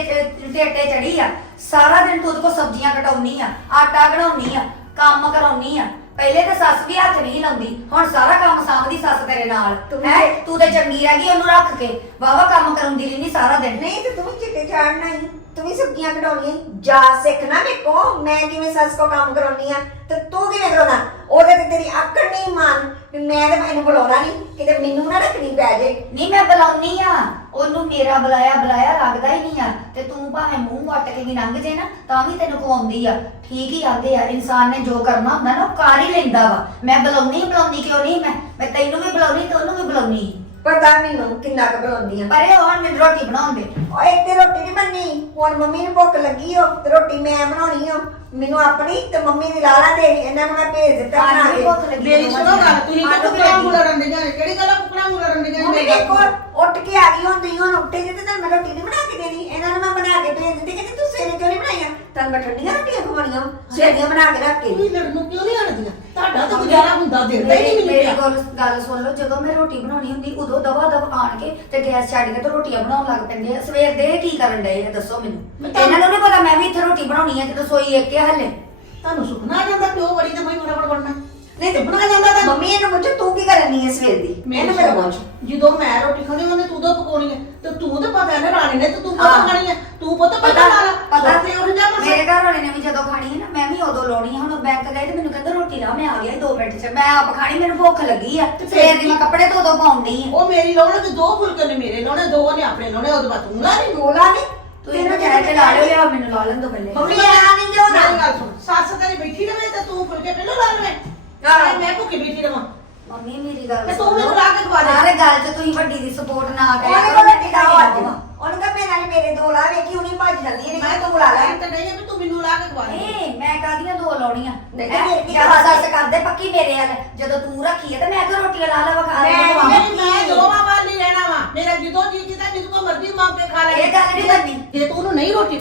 ਟੇਟੇ ਚੜੀ ਆ। ਸਾਰਾ ਦਿਨ ਤੂੰ ਉਹਦੇ ਕੋਲ ਸਬਜ਼ੀਆਂ ਕਟਾਉਣੀ ਆ ਆਟਾ ਬਣਾਉਣੀ ਆ ਕੰਮ ਕਰਾਉਣੀ ਆ। ਪਹਿਲੇ ਤਾਂ ਸੱਸ ਵੀ ਹੱਥ ਨਹੀਂ ਲਾਉਂਦੀ ਹੁਣ ਸਾਰਾ ਕੰਮ ਸਾਂਭਦੀ ਸੱਸ ਤੇਰੇ ਨਾਲ। ਤੂੰ ਹੈ? ਵੀ- ਤੂੰ ਤੇ ਚੰਗੀ ਰਹਿ ਗਈ ਉਹਨੂੰ ਰੱਖ ਕੇ। ਵਾਵਾ ਕੰਮ ਕਰਾਉਂਦੀ ਰਹਿੰਦੀ ਸਾਰਾ ਦਿਨ। ਨਹੀਂ ਤੇ ਤੂੰ ਵੀ ਚਿੱਟੇ ਚਾੜਨਾ ਹੀ ਤੂੰ ਵੀ ਸਬਜ਼ੀਆਂ ਕਢਾਉਣੀਆਂ ਜਾ ਸਿੱਖ ਨਾ ਮੇਰੇ ਕੋ ਮੈਂ ਕਿਵੇਂ ਸੱਸ ਕੋ ਕੰਮ ਕਰਾਉਣੀ ਆ? ਤੇ ਤੂੰ ਕਿਵੇਂ ਕਰਾਉਣਾ ਉਹਦੇ ਤੇ ਤੇਰੀ ਆਕੜ ਨਹੀਂ ਮਾਨ। ਵੀ ਮੈਂ ਤੇ ਇਹਨੂੰ ਬੁਲਾਉਣਾ ਨਹੀਂ। ਕਿਤੇ ਮੈਨੂੰ ਨਾ ਰੱਖਣੀ ਪੈ ਜੇ। ਨਹੀਂ ਮੈਂ ਬੁਲਾਉਣੀ ਆ। ਉਹਨੂੰ ਮੇਰਾ ਬੁਲਾਇਆ ਬੁਲਾਇਆ ਲੱਗਦਾ ਹੀ ਨਹੀਂ ਆ। ਤੇ ਤੂੰ ਭਾਵੇਂ ਮੂੰਹ ਵੱਟ ਕੇ ਵੀ ਲੰਘ ਜੇ ਨਾ ਤਾਂ ਵੀ ਤੈਨੂੰ ਕਵਾਉਂਦੀ ਆ। ਠੀਕ ਹੀ ਆਂਦੇ ਆ। ਇਨਸਾਨ ਨੇ ਜੋ ਕਰਨਾ ਹੁੰਦਾ ਨਾ ਉਹ ਕਰ ਹੀ ਲੈਂਦਾ ਵਾ। ਮੈਂ ਬੁਲਾਉਣੀ ਬੁਲਾਉਣੀ ਕਿਉਂ ਨਹੀਂ ਮੈਂ? ਮੈਂ ਤੈਨੂੰ ਵੀ ਬੁਲਾਉਣੀ ਤੇ ਉਹਨੂੰ ਵੀ ਬੁਲਾਉਣੀ। ਪਤਾ ਮੈਨੂੰ ਕਿੰਨਾ ਕੁ ਬੁਲਾਉਂਦੀ ਆ। ਪਰ ਇਹ ਹੁਣ ਮੈਨੂੰ ਰੋਟੀ ਬਣਾਉਣ ਦੇ। ਓਏ ਤੇ ਰੋਟੀ ਨਹੀਂ ਬਣਨੀ। ਹੁਣ ਮੰਮੀ ਨੂੰ ਭੁੱਖ ਲੱਗੀ ਓ ਤੇ ਰੋਟੀ ਮੈਂ ਬਣਾਉਣੀ ਓ। ਮੈਨੂੰ ਆਪਣੀ ਤੇ ਮੰਮੀ ਦੀ ਲਾਲਾ ਦੇ ਇਹਨਾਂ ਨੂੰ ਮੈਂ ਭੇਜ ਦਿੱਤਾ ਬਣਾ ਕੇ। ਮੇਰੀ ਸੁਣੋ ਗੱਲ ਤੁਸੀਂ ਕਿ ਵੀ ਕੁਕੜਾਂ। ਮੁਲਾ ਰੰਡੀਆਂ ਨੇ? ਕਿਹੜੀ ਗੱਲ ਆ ਕੁਕੜਾਂ ਮੁਲਾ ਰੰਡੀਆਂ ਮੰਮੀ ਦੇਖੋ ਉੱਠ ਕੇ ਆ ਗਈ ਹੁੰਦੀ ਹੁਣ ਉੱਠੇ ਜੇ ਤੇ ਮੈਂ ਰੋਟੀ ਨਹੀਂ ਬਣਾ ਕੇ ਦੇਣੀ। ਇਹਨਾਂ ਨੂੰ ਮੈਂ ਬਣਾ ਕੇ ਭੇਜ ਦਿੱਤੀ ਕਹਿੰਦੀ ਤੂੰ ਸਵੇਰੇ ਕਿਉਂ ਨਹੀਂ ਬਣਾਈਆਂ? ਤਾਂ ਮੈਂ ਠੰਡੀਆਂ ਰੋਟੀਆਂ ਖਵਾਉਣੀਆਂ ਸਵੇਰੀਆਂ ਬਣਾ ਕੇ ਰੱਖ ਕੇ। ਤੁਸੀਂ ਲੜਨ ਨੂੰ ਕਿਉਂ ਨਹੀਂ ਹਟਦੀਆਂ ਤੁਹਾਡਾ ਤਾਂ ਗੁਜ਼ਾਰਾ ਹੁੰਦਾ ਦਿੰਦਾ ਹੀ ਨਹੀਂ ਮੇਰੀ ਮੈਨੂੰ ਗੱਲ ਗੱਲ ਸੁਣ ਲਓ ਜਦੋਂ ਮੈਂ ਰੋਟੀ ਬਣਾਉਣੀ ਹੁੰਦੀ ਉਦੋਂ ਦਵਾ ਦਵ ਆਣ ਕੇ ਤੇ ਗੈਸ ਛੱਡ ਕੇ ਤੇ ਰੋਟੀਆਂ ਬਣਾਉਣ ਲੱਗ ਪੈਂਦੇ ਆ। ਸਵੇਰ ਦੇ ਇਹ ਕੀ ਕਰਨ ਡਏ ਆ ਦੱਸੋ ਮੈਂ ਮੈਨੂੰ ਤਾਂ- ਇਹਨਾਂ ਨੂੰ ਨਹੀਂ ਪਤਾ ਮੈਂ ਵੀ ਇੱਥੇ ਰੋਟੀ ਬਣਾਉਣੀ ਆ ਤੇ ਰਸੋਈ ਇੱਕ ਹੀ ਹੱਲੇ। ਤੁਹਾਨੂੰ ਸੁਪਨਾ ਆ ਜਾਂਦਾ ਪਿਓ ਬੜੀ ਤੇ ਮੈਂ ਫਟਾਫਟ ਬਣਨਾ। ਨਹੀਂ ਤੇ ਬਣਾ ਜਾਂਦਾ ਤਾਂ ਮੰਮੀ ਇਹਨੂੰ ਪੁੱਛੋ ਤੂੰ ਕੀ ਕਰਨੀ ਹੈ ਸਵੇਰ ਦੀ? ਮੈਨੂੰ ਇਹਨੂੰ ਮੈਨੂੰ ਪੁੱਛ। ਜਦੋਂ ਮੈਂ ਰੋਟੀ ਖਾਣੀ ਉਹਨੇ ਤੂੰ ਦੋ ਪਕਾਉਣੀ ਹੈ ਤੇ ਤੂੰ ਤਾਂ ਪਤਾ ਨਾ ਰਾਣੀ ਨੇ ਤੇ ਤੂੰ ਹਾਂ। ਪਤਾ ਖਾਣੀ ਹੈ ਤੂੰ ਪਤਾ ਪਤਾ ਪਤਾ ਲਾ ਪਤਾ। ਤੇ ਉਹ ਜਾ ਮਸਾ। ਮੇਰੇ ਘਰ ਵਾਲੇ ਨੇ ਵੀ ਜਦੋਂ ਖਾਣੀ ਹੈ ਨਾ ਮੈਂ ਵੀ ਉਦੋਂ ਲਾਉਣੀ ਆ ਹੁਣ ਬੈਂਕ ਗਏ ਤੇ ਮੈਨੂੰ ਕਹਿੰਦਾ ਰੋਟੀ ਲਾ ਮੈਂ ਆ ਗਿਆ 2 ਮਿੰਟ ਚ। ਮੈਂ ਆਪ ਖਾਣੀ ਮੈਨੂੰ ਭੁੱਖ ਲੱਗੀ ਆ ਤੇ ਤੇ ਫਿਰ ਫੇਰ ਦੀ ਮੈਂ ਕੱਪੜੇ ਧੋ ਧੋ ਪਾਉਂਦੀ ਆ ਉਹ ਮੇਰੀ ਲਾਉਣੇ ਤੇ ਦੋ ਫੁਲਕੇ ਨੇ ਮੇਰੇ ਲਾਉਣੇ ਦੋ ਨੇ ਆਪਣੇ ਲਾਉਣੇ ਉਹਦੇ ਬਾਅਦ ਤੂੰ ਲਾ ਲਈ। ਬੋਲਾ ਨਹੀਂ ਤੂੰ ਇਹਨੂੰ ਕਹਿ ਕੇ ਲਾ ਲਿਓ ਲਿਆ ਮੈਨੂੰ ਲਾ ਲੈਣ ਦੋ ਪਹਿਲੇ। ਮੰਮੀ ਆ ਨਹੀਂ ਜੋ ਮੇਰੀ ਗੱਲ ਸੁਣ। ਸੱਸ ਤੇਰੀ ਬੈਠੀ ਰਵੇ ਤੇ ਤੂੰ ਫੁਲਕੇ ਪਹਿਲਾਂ ਲਾ ਲਵੇਂ। ਮੈਂ ਭੁੱਖੀ ਬੈਠੀ ਰਵਾਂ ਮੰਮੀ ਮੇਰੀ ਗੱਲ ਤੇ ਤੂੰ ਸੁਣ ਮੈਨੂੰ ਲਓ। ਲਾ ਕੇ ਖਵਾ ਦੇ। ਸਾਰੇ ਗੱਲ 'ਚ ਤੁਸੀਂ ਵੱਡੀ ਦੀ ਸਪੋਰਟ ਨਾ ਕਰਿਆ ਉਹਨੇ ਕਰੋ, ਕੋਲ ਮੈਂ ਰੋਟੀ ਖਾਓ ਅੱਜ ਖਾਵਾਂ। ਉਹਨੂੰ ਕਹ ਮੇਰੇ ਨਾਲ ਮੇਰੇ ਦੋ ਲਾ ਵੇਖੀ ਹੁਣੀ ਭੱਜ ਜਾਂਦੀ ਮੈਂ ਤਾਂ ਤੂੰ ਲਾ ਲੈ ਤਾਂ ਨਹੀਂ ਹੈ ਵੀ ਤੂੰ ਮੈਨੂੰ ਲਾ ਕੇ ਖਵਾ ਦੇ ਨਹੀਂ ਮੈਂ ਕਾਦੀਆਂ ਦੋ ਲਾਉਣੀਆਂ ਨਹੀਂ, ਹੈਂ? ਮੇਰੇ ਕੀ ਜ਼ਿਆਦਾ ਖਾਦੀ? ਸੱਸ ਕਰਦੇ ਪੱਕੀ ਮੇਰੇ ਵਾਲ ਜਦੋਂ ਤੂੰ ਰੱਖੀ ਹੈ ਤੇ ਮੈਂ ਕਿਉਂ ਰੋਟੀਆਂ ਲਾ ਲਾ ਖਾ ਮੈਂ ਲੈ ਨਹੀਂ, ਮੈਂ ਦੋਵਾਂ ਵੱਲ ਨਹੀਂ ਰਹਿਣਾ ਵਾ ਮੇਰਾ ਜਦੋਂ ਜੀ ਕੀਤਾ ਜਿਸ ਕੋ ਮਰਜ਼ੀ ਮੰਗ ਕੇ ਖਾ ਲੈ ਇਹ ਗੱਲ ਨਹੀਂ ਕਰਨੀ। ਜੇ ਤੂੰ ਉਹਨੂੰ ਨਹੀਂ ਰੋਟੀ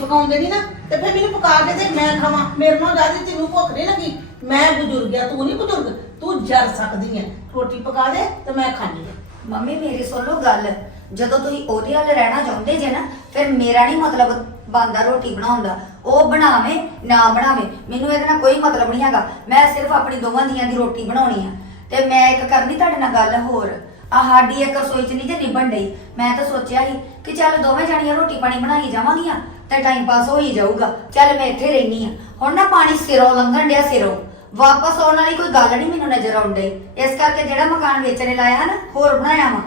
ਨਾ ਤੇ ਫਿਰ ਮੈਨੂੰ ਪਕਾ ਕੇ ਤੇ ਮੈਂ ਖਾਵਾਂ ਮੇਰੇ ਨਾਲ ਜ਼ਿਆਦਾ ਤੈਨੂੰ ਭੁੱਖ ਨਹੀਂ ਲੱਗੀ ਮੈਂ ਬਜ਼ੁਰਗ ਆ, ਤੂੰ ਨਹੀਂ ਬਜ਼ੁਰਗ, ਤੂੰ ਜਰ ਸਕਦੀ ਹੈ ਰੋਟੀ ਪਕਾ ਦੇ ਤੇ ਮੈਂ ਖਾਣੀ ਹੈ ਮੰਮੀ, ਮੇਰੀ ਸੁਣ ਲਓ ਗੱਲ। ਜਦੋਂ ਤੁਸੀਂ ਉਹਦੇ ਵੱਲ ਰਹਿਣਾ ਚਾਹੁੰਦੇ ਜੇ ਨਾ, ਫਿਰ ਮੇਰਾ ਨਹੀਂ ਮਤਲਬ ਬੰਦਾ ਰੋਟੀ ਬਣਾਉਣ ਦਾ। ਉਹ ਬਣਾਵੇ, ਨਾ ਬਣਾਵੇ, ਮੈਨੂੰ ਇਹਦੇ ਨਾਲ ਕੋਈ ਮਤਲਬ ਨਹੀਂ ਹੈਗਾ। ਮੈਂ ਸਿਰਫ ਆਪਣੀ ਦੋਵਾਂ ਦੀਆਂ ਦੀ ਰੋਟੀ ਬਣਾਉਣੀ ਆ। ਤੇ ਮੈਂ ਇੱਕ ਕਰਨੀ ਤੁਹਾਡੇ ਨਾਲ ਗੱਲ ਹੋਰ। ਆ ਸਾਡੀ ਇੱਕ ਰਸੋਈ ਚ ਨਹੀਂ ਜੇ ਨਿਭਣ ਡਈ। ਮੈਂ ਤਾਂ ਸੋਚਿਆ ਸੀ ਕਿ ਚੱਲ ਦੋਵੇਂ ਜਾਣੀਆਂ ਰੋਟੀ ਪਾਣੀ ਬਣਾਈ ਜਾਵਾਂਗੀਆਂ ਤੇ ਟਾਈਮ ਪਾਸ ਹੋ ਹੀ ਜਾਊਗਾ। ਚੱਲ ਮੈਂ ਇੱਥੇ ਰਹਿਣੀ ਆ। ਹੁਣ ਨਾ ਪਾਣੀ ਸਿਰੋਂ ਲੰਘਣ ਡਿਆ ਸਿਰੋਂ। ਵਾਪਸ ਆਉਣ ਵਾਲੀ ਕੋਈ ਗੱਲ ਨਹੀਂ ਮੈਨੂੰ ਨਜ਼ਰ ਆਉਣ ਇਸ ਕਰਕੇ ਜਿਹੜਾ ਮਕਾਨ ਵੇਚਣੇ ਲਾਇਆ ਨਾ ਹੋਰ ਬਣਾਇਆ ਵਾ।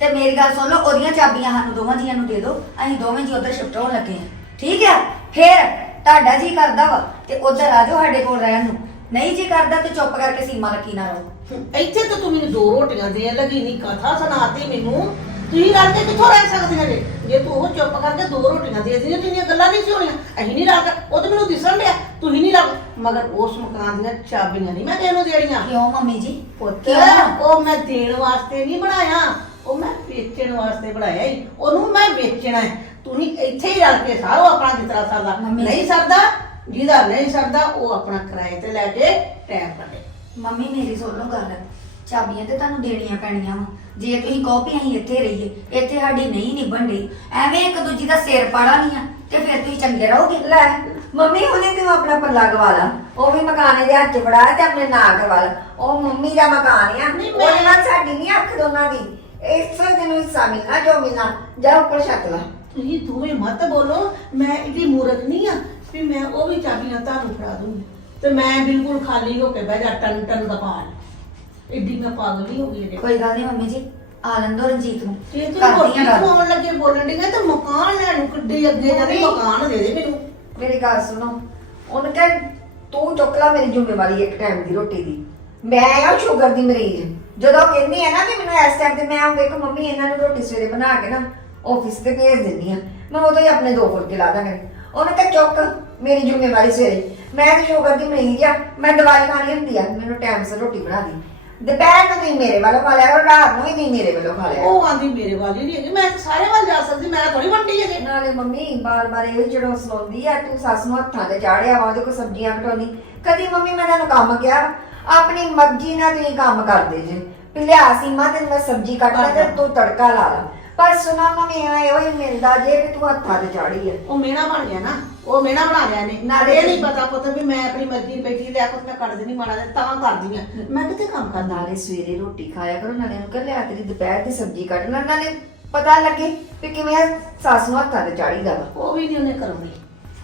ਤੇ ਮੇਰੀ ਗੱਲ ਸੁਣ ਲਓ, ਉਹਦੀਆਂ ਚਾਬੀਆਂ ਸਾਨੂੰ ਦੋਵਾਂ ਜੀਆਂ ਨੂੰ ਦੇ ਦਿਓ, ਅਸੀਂ ਦੋਵੇਂ ਜੀ ਉੱਧਰ ਸ਼ਿਫਟ ਹੋਣ ਲੱਗੇ ਆ ਠੀਕ ਆ ਫੇਰ ਤੁਹਾਡਾ ਜੀ ਕਰਦਾ ਵਾ ਤੇ ਉੱਧਰ ਆ ਜਾਓ ਸਾਡੇ ਕੋਲ ਰਹਿਣ ਨੂੰ। ਨਹੀਂ ਜੀ ਕਰਦਾ ਤੇ ਚੁੱਪ ਕਰਕੇ ਸੀਮਾ ਰੱਖੀ ਨਾ ਰਹੋ। ਇੱਥੇ ਤਾਂ ਤੂੰ ਮੈਨੂੰ ਦੋ ਰੋਟੀਆਂ ਦੇਣ ਲੱਗੀ ਨਹੀਂ ਕਥਾ ਸੁਣਾਤੀ ਮੈਨੂੰ। ਤੁਸੀਂ ਰਲ ਕੇ ਕਿੱਥੋਂ ਰਹਿ ਸਕਦੀਆਂ ਜੇ ਜੇ ਤੂੰ ਉਹ ਚੁੱਪ ਕਰਕੇ ਦੋ ਰੋਟੀਆਂ ਦੇ ਦਿੰਦੀ ਤੇਰੀਆਂ ਗੱਲਾਂ ਨਹੀਂ ਸੀ ਹੋਣੀਆਂ। ਅਸੀਂ ਨਹੀਂ ਰਲ ਕੇ ਉਹ ਤਾਂ ਮੈਨੂੰ ਦਿਸਣ ਡਿਆ ਤੁਸੀਂ ਨਹੀਂ ਰਲ ਮਗਰ ਉਸ ਮਕਾਨ ਦੀਆਂ ਚਾਬੀਆਂ ਨਹੀਂ ਮੈਂ ਕਿਸੇ ਨੂੰ ਦੇਣੀਆਂ। ਕਿਉਂ ਮੰਮੀ ਜੀ? ਪੁੱਤ। ਉਹ ਮੈਂ ਦੇਣ ਵਾਸਤੇ ਨਹੀਂ ਬਣਾਇਆ। ਉਹ ਮੈਂ ਵੇਚਣ ਵਾਸਤੇ ਬਣਾਇਆ ਹੀ ਉਹਨੂੰ ਮੈਂ ਵੇਚਣਾ ਹੈ। ਤੁਸੀਂ ਇੱਥੇ ਹੀ ਰਲ ਕੇ ਸਾਰੋ ਆਪਣਾ ਸਰਦਾ। ਮੰਮੀ। ਨਹੀਂ ਸਰਦਾ ਜਿਹਦਾ ਨਹੀਂ ਸਰਦਾ ਉਹ ਆਪਣਾ ਕਿਰਾਏ ਤੇ ਲੈ ਕੇ ਟਾਈਮ ਕੱਢੇ। ਮੰਮੀ ਮੇਰੀ ਸੁਣ ਲਓ ਗੱਲ। ਚਾਬੀਆਂ ਤੇ ਤੁਹਾਨੂੰ ਦੇਣੀਆਂ ਪੈਣੀਆਂ ਵਾ। ਜੇ ਤੁਸੀਂ ਕਹੋ ਵੀ ਅਸੀਂ ਇੱਥੇ ਰਹੀਏ ਇੱਥੇ ਸਾਡੀ ਨਹੀਂ ਨਿਭਣ ਡਈ ਐਵੇਂ ਇੱਕ ਦੂਜੀ ਦਾ ਸਿਰ ਪਾੜਾ ਨਹੀਂ ਆ ਤੇ ਫਿਰ ਤੁਸੀਂ ਚੰਗੇ ਰਹੋਗੇ। ਲੈ ਮੰਮੀ ਉਹਨੇ ਤੂੰ ਆਪਣਾ ਪੱਲਾ ਗਵਾ ਲਾ? ਉਹ ਵੀ ਮਕਾਨ ਇਹਦੇ ਹੱਥ 'ਚ ਫੜਾ ਤੇ ਆਪਣੇ ਨਾਂ ਕਰਵਾ ਲਾ। ਉਹ ਮੰਮੀ ਦਾ ਮਕਾਨ ਆ ਨਹੀਂ, ਮੈਂ- ਉਹਦੇ ਨਾਲ ਸਾਡੀ ਨਹੀਂ ਅੱਖ ਦੋਨਾਂ ਦੀ। ਇਸ ਤੈਨੂੰ ਹਿੱਸਾ ਮਿਲਣਾ ਜੋ ਮਿਲਣਾ ਜਾ ਉੱਪਰ ਛੱਤ ਲਾ। ਤੁਸੀਂ ਦੋਵੇਂ ਮਤ ਬੋਲੋ ਮੈਂ ਇਹਦੀ ਮੂਰਖ ਨਹੀਂ ਆ ਵੀ ਮੈਂ ਉਹ ਵੀ ਚਾਬੀਆਂ ਤੁਹਾਨੂੰ ਫੜਾ ਦੂੰਗੀ। ਤੇ ਮੈਂ ਬਿਲਕੁਲ ਖਾਲੀ ਹੋ ਕੇ ਬਹਿ ਜਾ ਟਨ ਟਨ ਦਾ ਏਡੀ ਮੈਂ ਪਾਗਲ ਨਹੀਂ ਹੋ ਗਈ ਇਹਦੇ ਕੋਈ ਗੱਲ ਨਹੀਂ ਮੰਮੀ ਜੀ ਆ ਲੰਦੋ ਰਣਜੀਤ ਨੂੰ। ਜੇ ਤੂੰ ਕਰਦੀ ਰੋਟੀ ਆ ਗੱਲ। ਖਵਾਉਣ ਲੱਗੇ ਬੋਲਣ ਡੀਗਾ ਤੇ ਮਕਾਨ ਲੈਣ ਨੂੰ ਕਿੱਡੀ ਅੱਗੇ ਜਾਂਦੀ ਮੰਮੀ। ਮਕਾਨ ਦੇ ਦੇ ਮੈਨੂੰ। ਮੇਰੀ ਗੱਲ ਸੁਣੋ ਉਹਨੇ ਕਹੇ ਤੂੰ ਚੁੱਕ ਲਾ ਮੇਰੀ ਜ਼ਿੰਮੇਵਾਰੀ ਇੱਕ ਟਾਈਮ ਦੀ ਰੋਟੀ ਦੀ। ਮੈਂ ਆ ਸ਼ੂਗਰ ਦੀ ਮਰੀਜ਼। ਜਦੋਂ ਕਹਿੰਦੀ ਹੈ ਨਾ ਕਿ ਮੈਨੂੰ ਇਸ ਟਾਈਮ ਤੇ ਮੈਂ ਆਉਂ ਵੇਖ ਮੰਮੀ ਇਹਨਾਂ ਨੂੰ ਰੋਟੀ ਸਵੇਰੇ ਬਣਾ ਕੇ ਨਾ ਆਫਿਸ ਤੇ ਭੇਜ ਦਿੰਦੀ ਆ। ਮੈਂ ਉਦੋਂ ਹੀ ਆਪਣੇ ਦੋ ਫੁਲਕੇ ਲਾ ਦਾਂਗਾ। ਉਹਨੇ ਕਹੇ ਚੁੱਕ ਮੇਰੀ ਜ਼ਿੰਮੇਵਾਰੀ ਸਵੇਰੇ। ਮੈਂ ਤਾਂ ਸ਼ੂਗਰ ਦੀ ਮਰੀਜ਼ ਆ ਮੈਂ ਦਵਾਈ ਖਾਣੀ ਹੁੰਦੀ ਆ ਮੈਨੂੰ ਟਾਈਮ ਸਿਰ ਰੋਟੀ ਬਣਾ ਦੀ। ਦੁਪਹਿਰ ਨੂੰ ਤੁਸੀਂ ਮੇਰੇ ਵੱਲੋਂ ਖਾ ਲਿਆ ਕਰੋ ਰਾਤ ਨੂੰ ਵੀ ਤੁਸੀਂ ਮੇਰੇ ਵੱਲੋਂ ਖਾ ਲਿਆ ਕਰੋ। ਉਹ ਆਂਦੀ ਮੇਰੇ ਵਾਲੀ ਨਹੀਂ ਹੈਗੀ ਮੈਂ ਤਾਂ ਸਾਰੇ ਵੱਲ ਜਾ ਸਕਦੀ ਮੈਂ ਥੋੜੀ ਵੰਡੀ ਹੈਗੇ। ਨਾਲੇ ਮੰਮੀ ਬਾਰ ਬਾਰ ਇਹ ਜਿਹੜਾ ਸਲਾਉਂਦੀ ਆ ਤੂੰ ਸੱਸ ਨੂੰ ਹੱਥਾਂ ਤੇ ਚਾੜਿਆ ਵਾ ਉਹਦੇ ਕੋ ਸਬਜ਼ੀਆਂ ਕਟਾਉਣੀ ਕਦੀ ਮੰਮੀ ਮੈਂ ਤੁਹਾਨੂੰ ਕੰਮ ਕਿਹਾ ਆਪਣੀ ਮਰਜ਼ੀ ਨਾਲ ਤੁਸੀਂ ਕੰਮ ਕਰਦੇ ਜੇ। ਵੀ ਲਿਆ ਸੀਮਾ ਤੇ ਮੈਂ ਸਬਜ਼ੀ ਕੱਟ ਲਾ ਤੇ ਤੂੰ ਤੜਕਾ ਲਾ ਲਾ। ਪਰ ਸੁਣਾ ਮੰਮੀ ਆ ਇਹੋ ਹੀ ਮਿਲਦਾ ਜੇ ਵੀ ਤੂੰ ਹੱਥਾਂ ਤੇ ਚਾੜੀ ਆ। ਉਹ ਮੇਣਾ ਬਣ ਗਿਆ ਨਾ ਉਹ ਮੇਣਾ ਬਣਾ ਲਿਆ ਨੇ। ਨਾਲੇ ਇਹ ਨਹੀਂ ਪਤਾ ਪੁੱਤ ਵੀ ਮੈਂ ਆਪਣੀ ਮਰਜ਼ੀ ਬੈਠੀ ਲਿਆ ਕੁਛ ਮੈਂ ਕੱਢ ਨਹੀਂ ਮਾੜਾ ਜਿਹਾ ਤਾਂ ਕਰਦੀ ਆ। ਮੈਂ ਕਿੱਥੇ ਕੰਮ ਕਰਦਾ ਨਾਲੇ ਸਵੇਰੇ ਰੋਟੀ ਖਾਇਆ ਕਰੋ ਨਾਲੇ ਉਹਨੂੰ ਕਹਿ ਲਿਆ ਤੇਰੀ ਦੁਪਹਿਰ ਦੀ ਸਬਜ਼ੀ ਕੱਢ ਲੈ ਨਾਲੇ ਪਤਾ ਲੱਗੇ ਵੀ ਕਿਵੇਂ ਸੱਸ ਨੂੰ ਹੱਥਾਂ ਤੇ ਚਾੜੀਦਾ ਵਾ। ਉਹ ਵੀ ਨਹੀਂ ਉਹਨੇ ਕਰਨੀ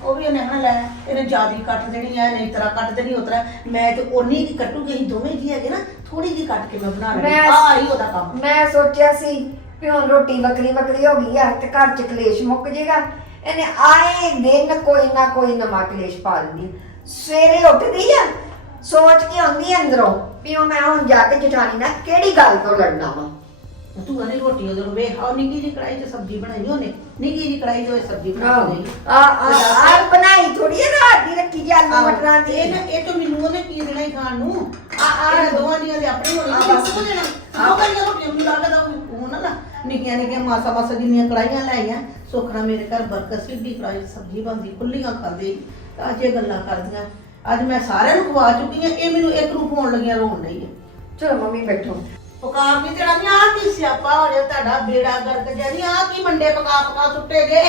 ਉਹ ਵੀ ਉਹਨੇ ਹਨਾ ਲੈ ਇਹਨੇ ਜਿਆਦੀ ਕੱਟ ਦੇਣੀ ਐ ਨਹੀਂ ਤਰ੍ਹਾਂ ਕੱਟ ਦੇਣੀ ਉਤਰਾ। ਮੈਂ ਤੇ ਉਨੀ ਦੀ ਕੱਟੂਗੀ ਅਸੀਂ ਦੋਵੇਂ ਜੀ ਹੈਗੇ ਨਾ ਥੋੜੀ ਜੀ ਕੱਟ ਕੇ ਮੈਂ ਬਣਾ ਲੈਣੀ ਮੈਂ- ਆ ਹੀ ਉਹਦਾ ਕੰਮ। ਮੈਂ ਸੋਚਿਆ ਸੀ ਵੀ ਹੁਣ ਰੋਟੀ ਵੱਖਰੀ ਵੱਖਰੀ ਹੋ ਗਈ ਆ ਤੇ ਘਰ ਚ ਕਲੇਸ਼ ਮੁੱਕ ਜੇਗਾ। ਇਹਨੇ ਆਏ ਦਿਨ ਕੋਈ ਨਾ ਕੋਈ ਨਵਾਂ ਕਲੇਸ਼ ਪਾ ਦਿੰਦੀ ਸਵੇਰੇ ਉੱਠਦੀ ਆ ਸੋਚ ਕੇ ਆਉਂਦੀ ਆ ਅੰਦਰੋਂ ਵੀ ਉਹ ਮੈਂ ਹੁਣ ਜਾ ਕੇ ਜਠਾਣੀ ਨਾਲ ਕਿਹੜੀ ਗੱਲ ਤੋਂ ਲੜਨਾ ਵਾ। ਤੂੰ ਕਹਿੰਦੀ ਰੋਟੀ ਉਹਦੇ ਵੇ ਆ ਨਿੱਕੀ ਜੀ ਕੜਾਈ 'ਚ ਸਬਜ਼ੀ ਬਣਾਈ ਉਹਨੇ। ਨਿੱਕੀ ਜੀ ਕੜਾਈ 'ਚ ਉਹ ਸਬਜ਼ੀ ਬਣਾ ਲਈ। ਆ ਆ ਆ ਬਣਾਈ ਥੋੜੀ ਆ ਰਾਤ ਦੀ ਰੱਖੀ ਜੀ ਆਲੂ ਮਟਰਾਂ ਦੀ। ਇਹ ਨਾ ਇਹ ਤਾਂ ਮੈਨੂੰ ਉਹਨੇ ਕੀ ਦੇਣਾ ਹੀ ਖਾਣ ਨੂੰ? ਆ- ਆ- ਦੋਵਾਂ ਦੀਆਂ ਦੇ ਆਪਣੇ ਹੋਣੀ ਆ ਬਸ। ਦੇਣਾ? ਉਹ ਕਹਿੰਦਾ ਰੋਟੀ ਮੈਨੂੰ ਲੱਗਦਾ ਉਹ ਨਾ ਨਾ ਨਿੱਕੀਆਂ ਨਿੱਕੀਆਂ ਮਾਸਾ ਮਾਸਾ ਜਿੰਨੀਆਂ ਕੜਾਈਆਂ ਲਾਈਆਂ ਸੁਖਣਾ ਮੇਰੇ ਘਰ ਬਰਕਤ ਸਿੱਧੀ ਕੜਾਈ ਸਬਜ਼ੀ ਬਣਦੀ ਖੁੱਲੀਆਂ ਖਾਂਦੇ ਤਾਂ ਅੱਜ ਇਹ ਗੱਲਾਂ ਕਰਦੀਆਂ। ਅੱਜ ਮੈਂ ਸਾਰਿਆਂ ਨੂੰ ਖਵਾ ਚੁੱਕੀ ਹਾਂ ਇਹ ਮੈਨੂੰ ਇੱਕ ਨੂੰ ਖਵਾਉਣ ਲੱਗੀਆਂ ਰੋਣ ਲਈ ਹੈ ਚਲੋ ਮੰਮੀ ਬੈਠੋ। ਪਕਾ ਕੇ ਤੇਰਾ ਨੀ ਆ ਕੀ ਸਿਆਪਾ ਹੋ ਰਿਹਾ ਤੁਹਾਡਾ ਬੇੜਾ ਗਰਕ ਜਾਨੀ ਆ ਕੀ ਮੰਡੇ ਪਕਾ ਪਕਾ ਸੁੱਟੇ ਜੇ?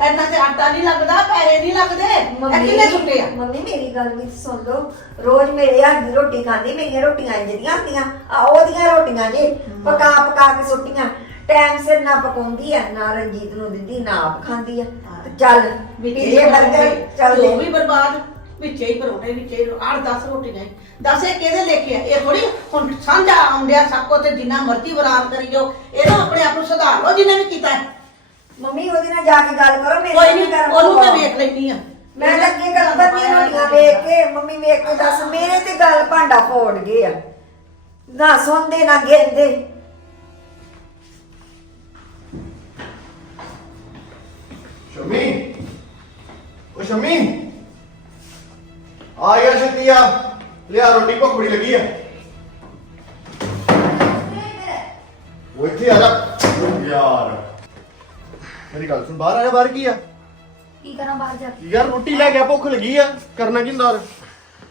ਇਹਨਾਂ ਤੇ ਆਟਾ ਨਹੀਂ ਲੱਗਦਾ ਪੈਸੇ ਨਹੀਂ ਲੱਗਦੇ ਇਹ ਕਿੰਨੇ ਸੁੱਟੇ ਆ? ਮੰਮੀ ਮੇਰੀ ਗੱਲ ਵੀ ਸੁਣ ਲਓ। ਰੋਜ਼ ਮੇਰੇ ਹੱਥ ਦੀ ਰੋਟੀ ਖਾਂਦੀ ਮੇਰੀਆਂ ਰੋਟੀਆਂ ਇੰਜਦੀਆਂ ਹੁੰਦੀਆਂ। ਆ ਉਹਦੀਆਂ ਰੋਟੀਆਂ ਜੇ ਪਕਾ ਪਕਾ ਕੇ ਸੁੱਟੀਆਂ। ਟਾਈਮ ਸਿਰ ਨਾ ਪਕਾਉਂਦੀ ਆ ਨਾ ਰਣਜੀਤ ਨੂੰ ਦਿੰਦੀ ਨਾ ਆਪ ਖਾਂਦੀ ਆ। ਤੇ ਚੱਲ ਪੀਜੇ ਬਰਗਰ ਚੱਲ ਉਹ ਵੀ ਬਰਬਾਦ ਵਿੱਚੇ ਹੀ ਪਰੋਣੇ ਵਿੱਚੇ ਹੀ 8-10 ਰੋਟੀਆਂ ਹੀ। ਦੱਸ ਇਹ ਕਿਹਦੇ ਲੇਖੇ ਆ? ਇਹ ਥੋੜੀ ਹੁਣ ਸਾਂਝਾ ਆਉਂਦਿਆ ਸਭ ਕੋ ਤੇ ਜਿੰਨਾ ਮਰਜ਼ੀ ਬਰਾਮ ਕਰੀ ਜਾਓ ਇਹਦਾ ਆਪਣੇ ਆਪ ਨੂੰ ਸੁਧਾਰ ਲਓ ਜਿਹਨੇ ਵੀ ਕੀਤਾ ਹੈ। ਮੰਮੀ ਉਹਦੇ ਨਾਲ ਜਾ ਕੇ ਗੱਲ ਕਰੋ ਮੇਰੇ ਕੋਈ ਨਾਲ ਨਹੀਂ ਕਰਨ ਉਹਨੂੰ ਮੈਂ। ਵੇਖ ਲੈਣੀ ਆ ਮੈਂ ਤਾਂ ਅੱਗੇ ਗੱਲ ਕਰਨੀ ਰੋਟੀਆਂ ਵੇਖ ਕੇ ਮੰਮੀ ਵੇਖ ਕੇ ਦੱਸ ਮੇਰੇ ਤੇ ਗੱਲ ਭਾਂਡਾ ਫੋੜ ਗਏ ਆ। ਨਾ ਸੁਣਦੇ ਨਾ ਗਿਣਦੇ ਸ਼ਮੀ ਓ ਸ਼ਮੀ। ਆ ਯਾ ਸ਼ਤੀਆ ਲਿਆ ਰੋਟੀ ਭੁੱਖ ਬੜੀ ਲੱਗੀ ਆ? ਉਹ ਇੱਥੇ ਆ ਜਾ। ਯਾਰ। ਮੇਰੀ ਗੱਲ ਸੁਣ ਬਾਹਰ ਆ ਜਾ ਬਾਹਰ ਕੀ ਆ? ਕੀ ਕਰਾਂ ਬਾਹਰ ਜਾ ਕੇ? ਯਾਰ ਰੋਟੀ ਲੈ ਗਿਆ ਭੁੱਖ ਲੱਗੀ ਆ। ਕਰਨਾ ਕੀ ਹੁੰਦਾ ਹੋਰ?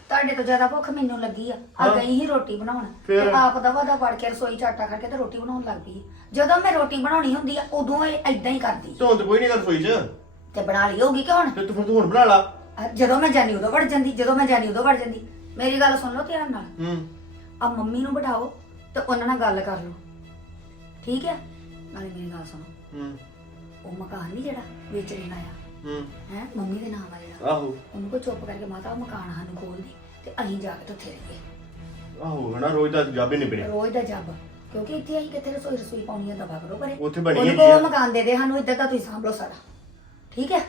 ਤੁਹਾਡੇ ਤੋਂ ਜ਼ਿਆਦਾ ਭੁੱਖ ਮੈਨੂੰ ਲੱਗੀ ਆ। ਆ ਹਾਂ। ਗਈ ਹੀ ਰੋਟੀ ਬਣਾਉਣ। ਫਿਰ? ਤੇ ਆਪ ਦਾ ਵਾਦਾ ਫੜ ਕੇ ਰਸੋਈ ਚ ਆਟਾ ਖੜ ਕੇ ਤੇ ਰੋਟੀ ਬਣਾਉਣ ਲੱਗ ਪਈ ਜਦੋਂ ਮੈਂ ਰੋਟੀ ਬਣਾਉਣੀ ਹੁੰਦੀ ਆ ਉਦੋਂ ਇਹ ਐਦਾਂ ਹੀ ਕਰਦੀ ਧੁੰਦ ਕੋਈ ਨਹੀਂ ਕਰ ਰਸੋਈ ਚ। ਤੇ ਬਣਾ ਲਈ ਹੋਗੀ ਕਿ ਹੁਣ? ਤੇ ਤੂੰ ਫਿਰ ਤੂੰ ਹੁਣ ਬਣਾ ਲਾ। ਅਹ ਜਦੋਂ ਮੈਂ ਜਾਣੀ ਉਦੋਂ ਵੜ ਜਾਂਦੀ ਜਦੋਂ ਮੈਂ ਜਾਣੀ ਉਦੋਂ ਵੜ ਜਾਂਦੀ। ਮੇਰੀ ਗੱਲ ਸੁਣ ਲਓ ਧਿਆਨ ਨਾਲ। ਹੂੰ। ਆ ਮੰਮੀ ਨੂੰ ਬਿਠਾਓ ਤੇ ਉਹਨਾਂ ਨਾਲ ਗੱਲ ਕਰ ਲਓ। ਠੀਕ ਹੈ ਨਾਲੇ ਮੇਰੀ ਗੱਲ ਸੁਣੋ। ਹੂੰ। ਉਹ ਮਕਾਨ ਨਹੀਂ ਜਿਹੜਾ ਵੇਚ ਲੈਣਾ ਆ। ਹੂੰ। ਹੈ ਮੰਮੀ ਦੇ ਨਾਮ ਆ ਜਿਹੜਾ। ਆਹੋ। ਉਹਨੂੰ ਕੋ ਚੁੱਪ ਕਰਕੇ ਮਾਤਾ ਉਹ ਮਕਾਨ ਸਾਨੂੰ ਖੋਲ ਦੇ ਤੇ ਅਸੀਂ ਜਾ ਕੇ ਉੱਥੇ ਰਹੀਏ। ਆਹੋ ਹਨਾ ਰੋਜ਼ ਦਾ ਜਾਬੇ ਨਹੀਂ ਬਣੇ ਰੋਜ਼ ਦਾ ਜੱਬ ਕਿਉਂਕਿ ਇੱਥੇ ਅਸੀਂ ਕਿੱਥੇ ਰਸੋਈ ਰਸੋਈ ਪਾਉਣੀ ਆ ਦਬਾ ਕਰੋ ਪਰੇ ਉੱਥੇ ਬਣੀ ਉਹਨੂੰ ਹੈਗੀ ਕਹੋ ਆ। ਮਕਾਨ ਦੇ ਦੇ ਸਾਨੂੰ ਇੱਧਰ ਤਾਂ ਤੁਸੀਂ ਸਾਂਭ ਲਓ ਸਾਰਾ। ਠੀਕ ਹੈ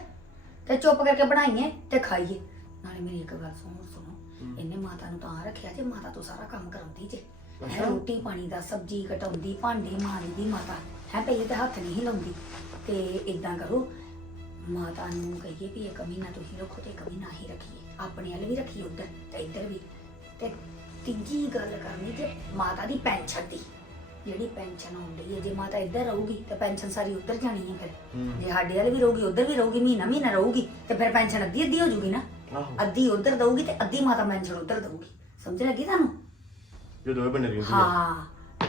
ਤੇ ਚੁੱਪ ਕਰਕੇ ਬਣਾਈਏ ਤੇ ਖਾਈਏ। ਨਾਲੇ ਮੇਰੀ ਇੱਕ ਗੱਲ ਸੁਣੋ ਸੁਣੋ। ਇਹਨੇ ਮਾਤਾ ਨੂੰ ਤਾਂ ਰੱਖਿਆ ਜੇ ਮਾਤਾ ਤੋਂ ਸਾਰਾ ਕੰਮ ਕਰਾਉਂਦੀ ਜੇ। ਹੈ ਅੱਛਾ। ਰੋਟੀ ਪਾਣੀ ਦਾ ਸਬਜ਼ੀ ਕਟਾਉਂਦੀ ਭਾਂਡੇ ਮਾਰਦੀ ਮਾਤਾ। ਹੈ ਪਹਿਲੇ ਤਾਂ ਹੱਥ ਨਹੀਂ ਲਾਉਂਦੀ ਤੇ ਇਦਾਂ ਕਰੋ ਮਾਤਾ ਨੂੰ ਕਹੀਏ ਵੀ ਇੱਕ ਮਹੀਨਾ ਤੁਸੀਂ ਰੱਖੋ ਤੇ ਇੱਕ ਮਹੀਨਾ ਹੀ ਰੱਖੀਏ। ਆਪਣੇ ਵੱਲ ਵੀ ਰੱਖੀਏ ਉੱਧਰ ਤੇ ਇੱਧਰ ਵੀ। ਤੇ ਤੀਜੀ ਗੱਲ ਕਰਨੀ ਜੇ ਮਾਤਾ ਦੀ ਪੈਨਸ਼ਨ ਦੀ। ਜਿਹੜੀ ਪੈਨਸ਼ਨ ਆਉਂਦੀ ਹੈ ਜੇ ਮਾਤਾ ਇੱਧਰ ਰਹੂਗੀ ਤੇ ਪੈਨਸ਼ਨ ਸਾਰੀ ਉੱਧਰ ਜਾਣੀ ਹੈ ਫਿਰ। ਜੇ ਸਾਡੇ ਵਾਲੀ ਵੀ ਰਹੂਗੀ ਉੱਧਰ ਵੀ ਰਹੂਗੀ ਮਹੀਨਾ ਮਹੀਨਾ ਰਹੂਗੀ ਤੇ ਫਿਰ ਪੈਨਸ਼ਨ ਅੱਧੀ ਅੱਧੀ ਹੋ ਜੂਗੀ ਨਾ। ਅੱਧੀ ਉੱਧਰ ਦਊਗੀ ਤੇ ਅੱਧੀ ਮਾਤਾ ਪੈਨਸ਼ਨ ਉੱਧਰ ਦਊਗੀ। ਸਮਝ ਲੱਗੀ ਤੁਹਾਨੂੰ? ਜੋ ਦੋਵੇਂ ਬਣੇ ਰਹੀ ਹਾਂ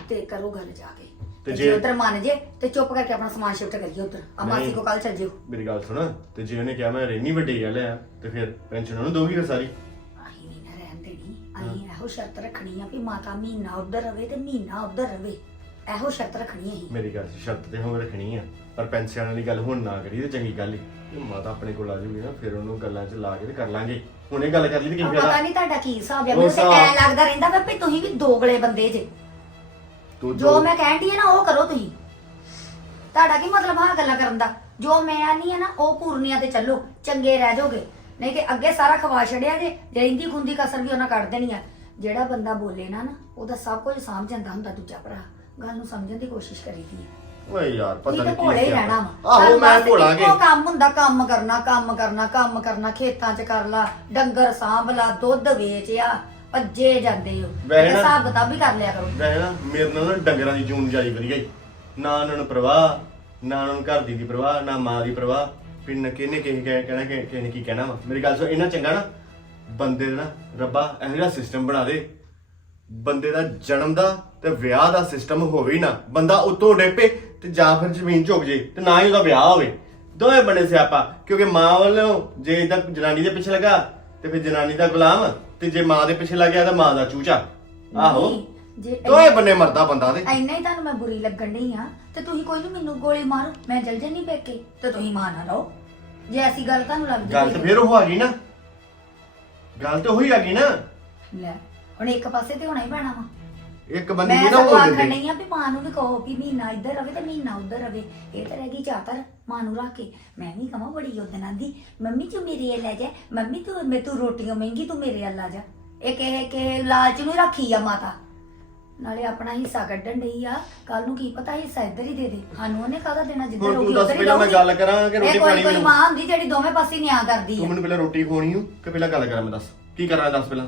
ਤੇ ਕਰੋ ਗੱਲ ਜਾ ਕੇ। ਤੇ ਜੇ- ਉੱਧਰ ਮੰਨ ਜੇ ਤੇ ਚੁੱਪ ਕਰਕੇ ਆਪਣਾ ਸਮਾਨ ਸ਼ਿਫਟ ਕਰੀਏ ਉੱਧਰ। ਆ ਮਾਸੀ ਨਹੀਂ। ਕੋ ਕੱਲ ਚੱਲ ਜਿਓ। ਮੇਰੀ ਗੱਲ ਸੁਣ ਤੇ ਜੇ ਉਹਨੇ ਕਿਹਾ ਮੈਂ ਰਹਿਣੀ ਵੱਡੇ ਗੱਲ ਆ ਤੇ ਫਿਰ ਪੈਨਸ਼ਨ ਉਹਨੂੰ ਦੋਗੀ ਫਿਰ ਸਾਰੀ? ਅਸੀਂ ਨਹੀਂ ਨਾ ਰਹਿਣ ਦੇਣੀ ਅਸੀਂ ਇਹੋ ਸ਼ਰਤ ਰੱਖਣੀ ਆ ਵੀ ਮਾਤਾ ਮਹੀਨਾ ਉੱਧਰ ਰਵੇ ਤੇ ਮਹੀਨਾ ਉੱਧਰ ਰਵੇ। ਇਹੋ ਸ਼ਰਤ ਰੱਖਣੀ ਹੈ ਮੇਰੀ ਗੱਲ ਸ਼ਰਤ ਤੇ ਹੁਣ ਰੱਖਣੀ ਆ ਪਰ ਪੈਨਸ਼ਨ ਵਾਲੀ ਗੱਲ ਹੁਣ ਨਾ ਕਰੀ ਤੇ ਚੰਗੀ ਗੱਲ ਹੀ ਮਾਤਾ ਆਪਣੇ ਕੋਲ ਆ ਜੂਗੀ ਨਾ ਫਿਰ ਉਹਨੂੰ ਗੱਲਾਂ 'ਚ ਲਾ ਕੇ ਤੇ ਕਰ ਲਾਂਗੇ। ਹੁਣ ਇਹ ਗੱਲ ਕਰ ਲਈ ਤੇ ਕੀ ਪਤਾ ਫਾਇਦਾ ਨਹੀਂ ਤੁਹਾਡਾ ਕੀ ਹਿਸਾਬ ਹੈ ਉਹ ਮੈਨੂੰ ਤੇ ਐ ਹਿਸਾਬ- ਲੱਗਦਾ ਰਹਿੰਦਾ ਵਾ ਵੀ ਤੁਸੀਂ ਵੀ ਦੋਗਲੇ ਬੰਦੇ ਜੇ। ਤੂੰ ਜੋ ਮੈਂ ਕਹਿੰਦੀ ਆ ਨਾ ਉਹ ਕਰੋ ਤੁਸੀਂ। ਤੁਹਾਡਾ ਕੀ ਮਤਲਬ ਆ ਗੱਲਾਂ ਕਰਨ ਦਾ? ਜੋ ਮੈਂ ਆਨੀ ਆ ਨਾ ਉਹ ਪੂਰਨੀਆਂ ਤੇ ਚੱਲੋ ਚੰਗੇ ਰਹਿ ਜਾਓਗੇ। ਨਹੀਂ ਤੇ ਅੱਗੇ ਸਾਰਾ ਖਵਾ ਛੜਿਆ ਜੇ ਰਹਿੰਦੀ ਖੁੰਦੀ ਕਸਰ ਵੀ ਉਹਨਾਂ ਕੱਢ ਦੇਣੀ ਆ। ਜਿਹੜਾ ਬੰਦਾ ਬੋਲੇ ਨਾ ਨਾ ਉਹਦਾ ਸਭ ਕੁਝ ਸਾਂਭ ਜਾਂਦਾ ਹੁੰਦਾ ਦੂਜਾ ਭਰਾ। ਗੱਲ ਨੂੰ ਸਮਝਣ ਦੀ ਕੋਸ਼ਿਸ਼ ਕਰੀਦੀ ਹੈ ਓਏ ਯਾਰ ਪਤਾ ਨਹੀਂ ਭੋਲੇ ਹੀ ਰਹਿਣਾ ਵਾ। ਆਹੋ ਮੈਂ ਭੋਲਾਂਗੇ ਇੱਕੋ ਕੰਮ ਹੁੰਦਾ ਕੰਮ ਕਰਨਾ ਕੰਮ ਕਰਨਾ ਕੰਮ ਕਰਨਾ ਖੇਤਾਂ 'ਚ ਕਰ ਲਾ ਡੰਗਰ ਸਾਂਭ ਲਾ ਦੁੱਧ ਵੇਚ ਆ। ਭੱਜੇ ਜਾਂਦੇ ਹੋ। ਵੈਸੇ ਨਾ- ਹਿਸਾਬ ਕਿਤਾਬ ਵੀ ਕਰ ਲਿਆ ਕਰੋ। ਵੈਸੇ ਨਾ ਮੇਰੇ ਨਾਲ ਨਾ ਡੰਗਰਾਂ ਦੀ ਜੂਨ ਜਾਈ ਵਧੀਆ ਹੀ ਨਾ ਉਹਨਾਂ ਨੂੰ ਪ੍ਰਵਾਹ ਨਾ ਉਹਨਾਂ ਨੂੰ ਘਰ ਦੀ ਦੀ ਪ੍ਰਵਾਹ ਨਾ ਮਾਂ ਦੀ ਪ੍ਰਵਾਹ। ਫਿਰ ਨਾ ਕਿਹਨੇ ਕਿਹ ਕਹਿਣਾ ਕਿ ਕਿਸੇ ਨੇ ਕੀ ਕਹਿਣਾ ਵਾ? ਮੇਰੀ ਗੱਲ ਸੁਣ ਇਹਨਾਂ ਚੰਗਾ ਨਾ ਬੰਦੇ ਦਾ ਨਾ ਰੱਬਾ ਇਹੋ ਜਿਹਾ ਸਿਸਟਮ ਬਣਾ ਦੇ। ਬੰਦੇ ਦਾ ਜਨਮ ਦਾ ਤੇ ਵਿਆਹ ਦਾ ਸਿਸਟਮ ਹੋਵੇ ਹੀ ਨਾ ਬੰਦਾ ਉਤੋਂ ਡੇਪੇ ਤੇ ਜਾਂ ਫਿਰ ਜ਼ਮੀਨ ਝੁਕ ਜੇ ਤੇ ਨਾ ਹੀ ਉਹਦਾ ਵਿਆਹ ਹੋਵੇ। ਦੋਵੇਂ ਬਣੇ ਸਿਆਪਾ ਕਿਉਂਕਿ ਮਾਂ ਵੱਲੋਂ ਜੇ ਇਦਾਂ ਜਨਾਨੀ ਦੇ ਪਿੱਛੇ ਲੱਗਾ ਤੇ ਫਿਰ ਜਨਾਨੀ ਦਾ ਗੁਲਾਮ। ਤੇ ਜੇ ਮਾਂ ਦੇ ਪਿੱਛੇ ਲੱਗ ਗਿਆ ਤਾਂ ਮਾਂ ਦਾ ਚੂਚਾ। ਆਹੋ। ਨਹੀਂ, ਜੇ ਦੋਏ ਬੰਨੇ ਮਰਦਾ ਬੰਦਾ ਤੇ। ਇੰਨਾ ਹੀ ਤੁਹਾਨੂੰ ਮੈਂ ਬੁਰੀ ਲੱਗਣ ਡਈ ਆ ਤੇ ਤੁਸੀਂ ਕੋਈ ਨੂੰ ਮੈਨੂੰ ਗੋਲੀ ਮਾਰੋ ਮੈਂ ਜਲ ਜੰਨੀ ਪੇਕੇ ਤੇ ਤੁਸੀਂ ਮਾਰ ਨਾ ਲਓ ਜੇ ਐਸੀ ਗੱਲ ਤੁਹਾਨੂੰ ਲੱਗਦੀ ਗੱਲ ਤੇ ਹੋਈ ਫੇਰ ਉਹ ਆ ਗਈ ਨਾ। ਗੱਲ ਤੇ ਉਹੀ ਆ ਗਈ ਨਾ। ਲੈ ਹੁਣ ਇੱਕ ਪਾਸੇ ਤੇ ਹੋਣਾ ਹੀ ਪੈਣਾ ਵਾ। ਇੱਕ ਬੰਦੇ ਮੈਂ ਨਾ ਸਗੋਂ ਬੋਲ ਆਖਣ ਦਿੰਦੇ ਨਹੀਂ ਆ ਵੀ ਮਾਂ ਨੂੰ ਵੀ ਕਹੋ ਵੀ ਮਹੀਨਾ ਇੱਧਰ ਰਵੇ ਤੇ ਮਹੀਨਾ ਉੱਧਰ ਰਵੇ। ਇਹ ਤਾਂ ਰਹਿ ਗਈ ਚਾਤਰ ਮਾਂ ਨੂੰ ਰੱਖ ਕੇ। ਮੈਂ ਵੀ ਕਹਾਂ ਬੜੀ ਉਹਦੇ ਨਾਲ ਦੀ ਮੰਮੀ ਤੂੰ ਮੇਰੇ ਵੱਲ ਲੈ ਜਾ। ਮੰਮੀ ਤੂੰ ਮੇ ਤੂੰ ਰੋਟੀਆਂ ਮਹਿੰਗੀ ਤੂੰ ਮੇਰੇ ਵੱਲ ਆ ਜਾ। ਇਹ ਕਿਹ ਕਿ ਲਾਲਚ ਨੂੰ ਹੀ ਰੱਖੀ ਆ ਮਾਤਾ। ਨਾਲੇ ਆਪਣਾ ਹਿੱਸਾ ਕੱਢਣ ਡਈ ਆ। ਕੱਲ ਨੂੰ ਕੀ ਪਤਾ ਹਿੱਸਾ ਇੱਧਰ ਹੀ ਦੇ ਦੇ। ਸਾਨੂੰ ਉਹਨੇ ਕਾਹਦਾ ਦੇਣਾ ਜਿੱਧਰ ਹੁਣ ਤੂੰ ਦੱਸ ਪਹਿਲਾਂ ਮੈਂ। ਗੱਲ ਕਰਾਂ ਕਿ ਰੋਟੀ ਕੋਈ ਖਾਣੀ ਕੋਈ ਮੈਨੂੰ ਮਾਂ ਹੁੰਦੀ ਜਿਹੜੀ ਦੋਵੇਂ ਪਾਸੇ ਨਿਆਂ ਕਰਦੀ ਤੂੰ ਆ। ਮੈਨੂੰ ਪਹਿਲਾਂ ਰੋਟੀ ਖਵਾਉਣੀ ਹੋ ਕਿ ਪਹਿਲਾਂ ਗੱਲ ਕਰਾਂ ਮੈਂ ਦੱਸ। ਕੀ ਕਰਾਂ ਦੱਸ ਪਹਿਲਾਂ?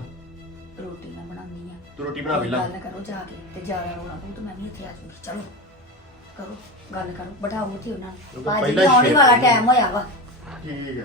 ਤੂੰ ਰੋਟੀ ਬਣਾ ਪਹਿਲਾਂ ਗੱਲ ਕਰੋ ਜਾ ਕੇ ਤੇ ਜ਼ਿਆਦਾ ਰੋਣਾ ਪਊ ਤੇ ਮੈਂ ਵੀ ਇੱਥੇ ਆ ਜਾਊਂਗੀ। ਚਲੋ ਕਰੋ ਗੱਲ ਕਰੋ ਬਿਠਾਓ ਉੱਥੇ ਉਹਨਾਂ ਨੂੰ। ਕਿਉਂਕਿ ਬਾਜੀ ਪਹਿਲਾਂ ਹੀ ਆਉਣ ਹੀ ਵਾਲਾ ਟਾਈਮ ਹੋਇਆ ਵਾ। ਠੀਕ ਹੈ।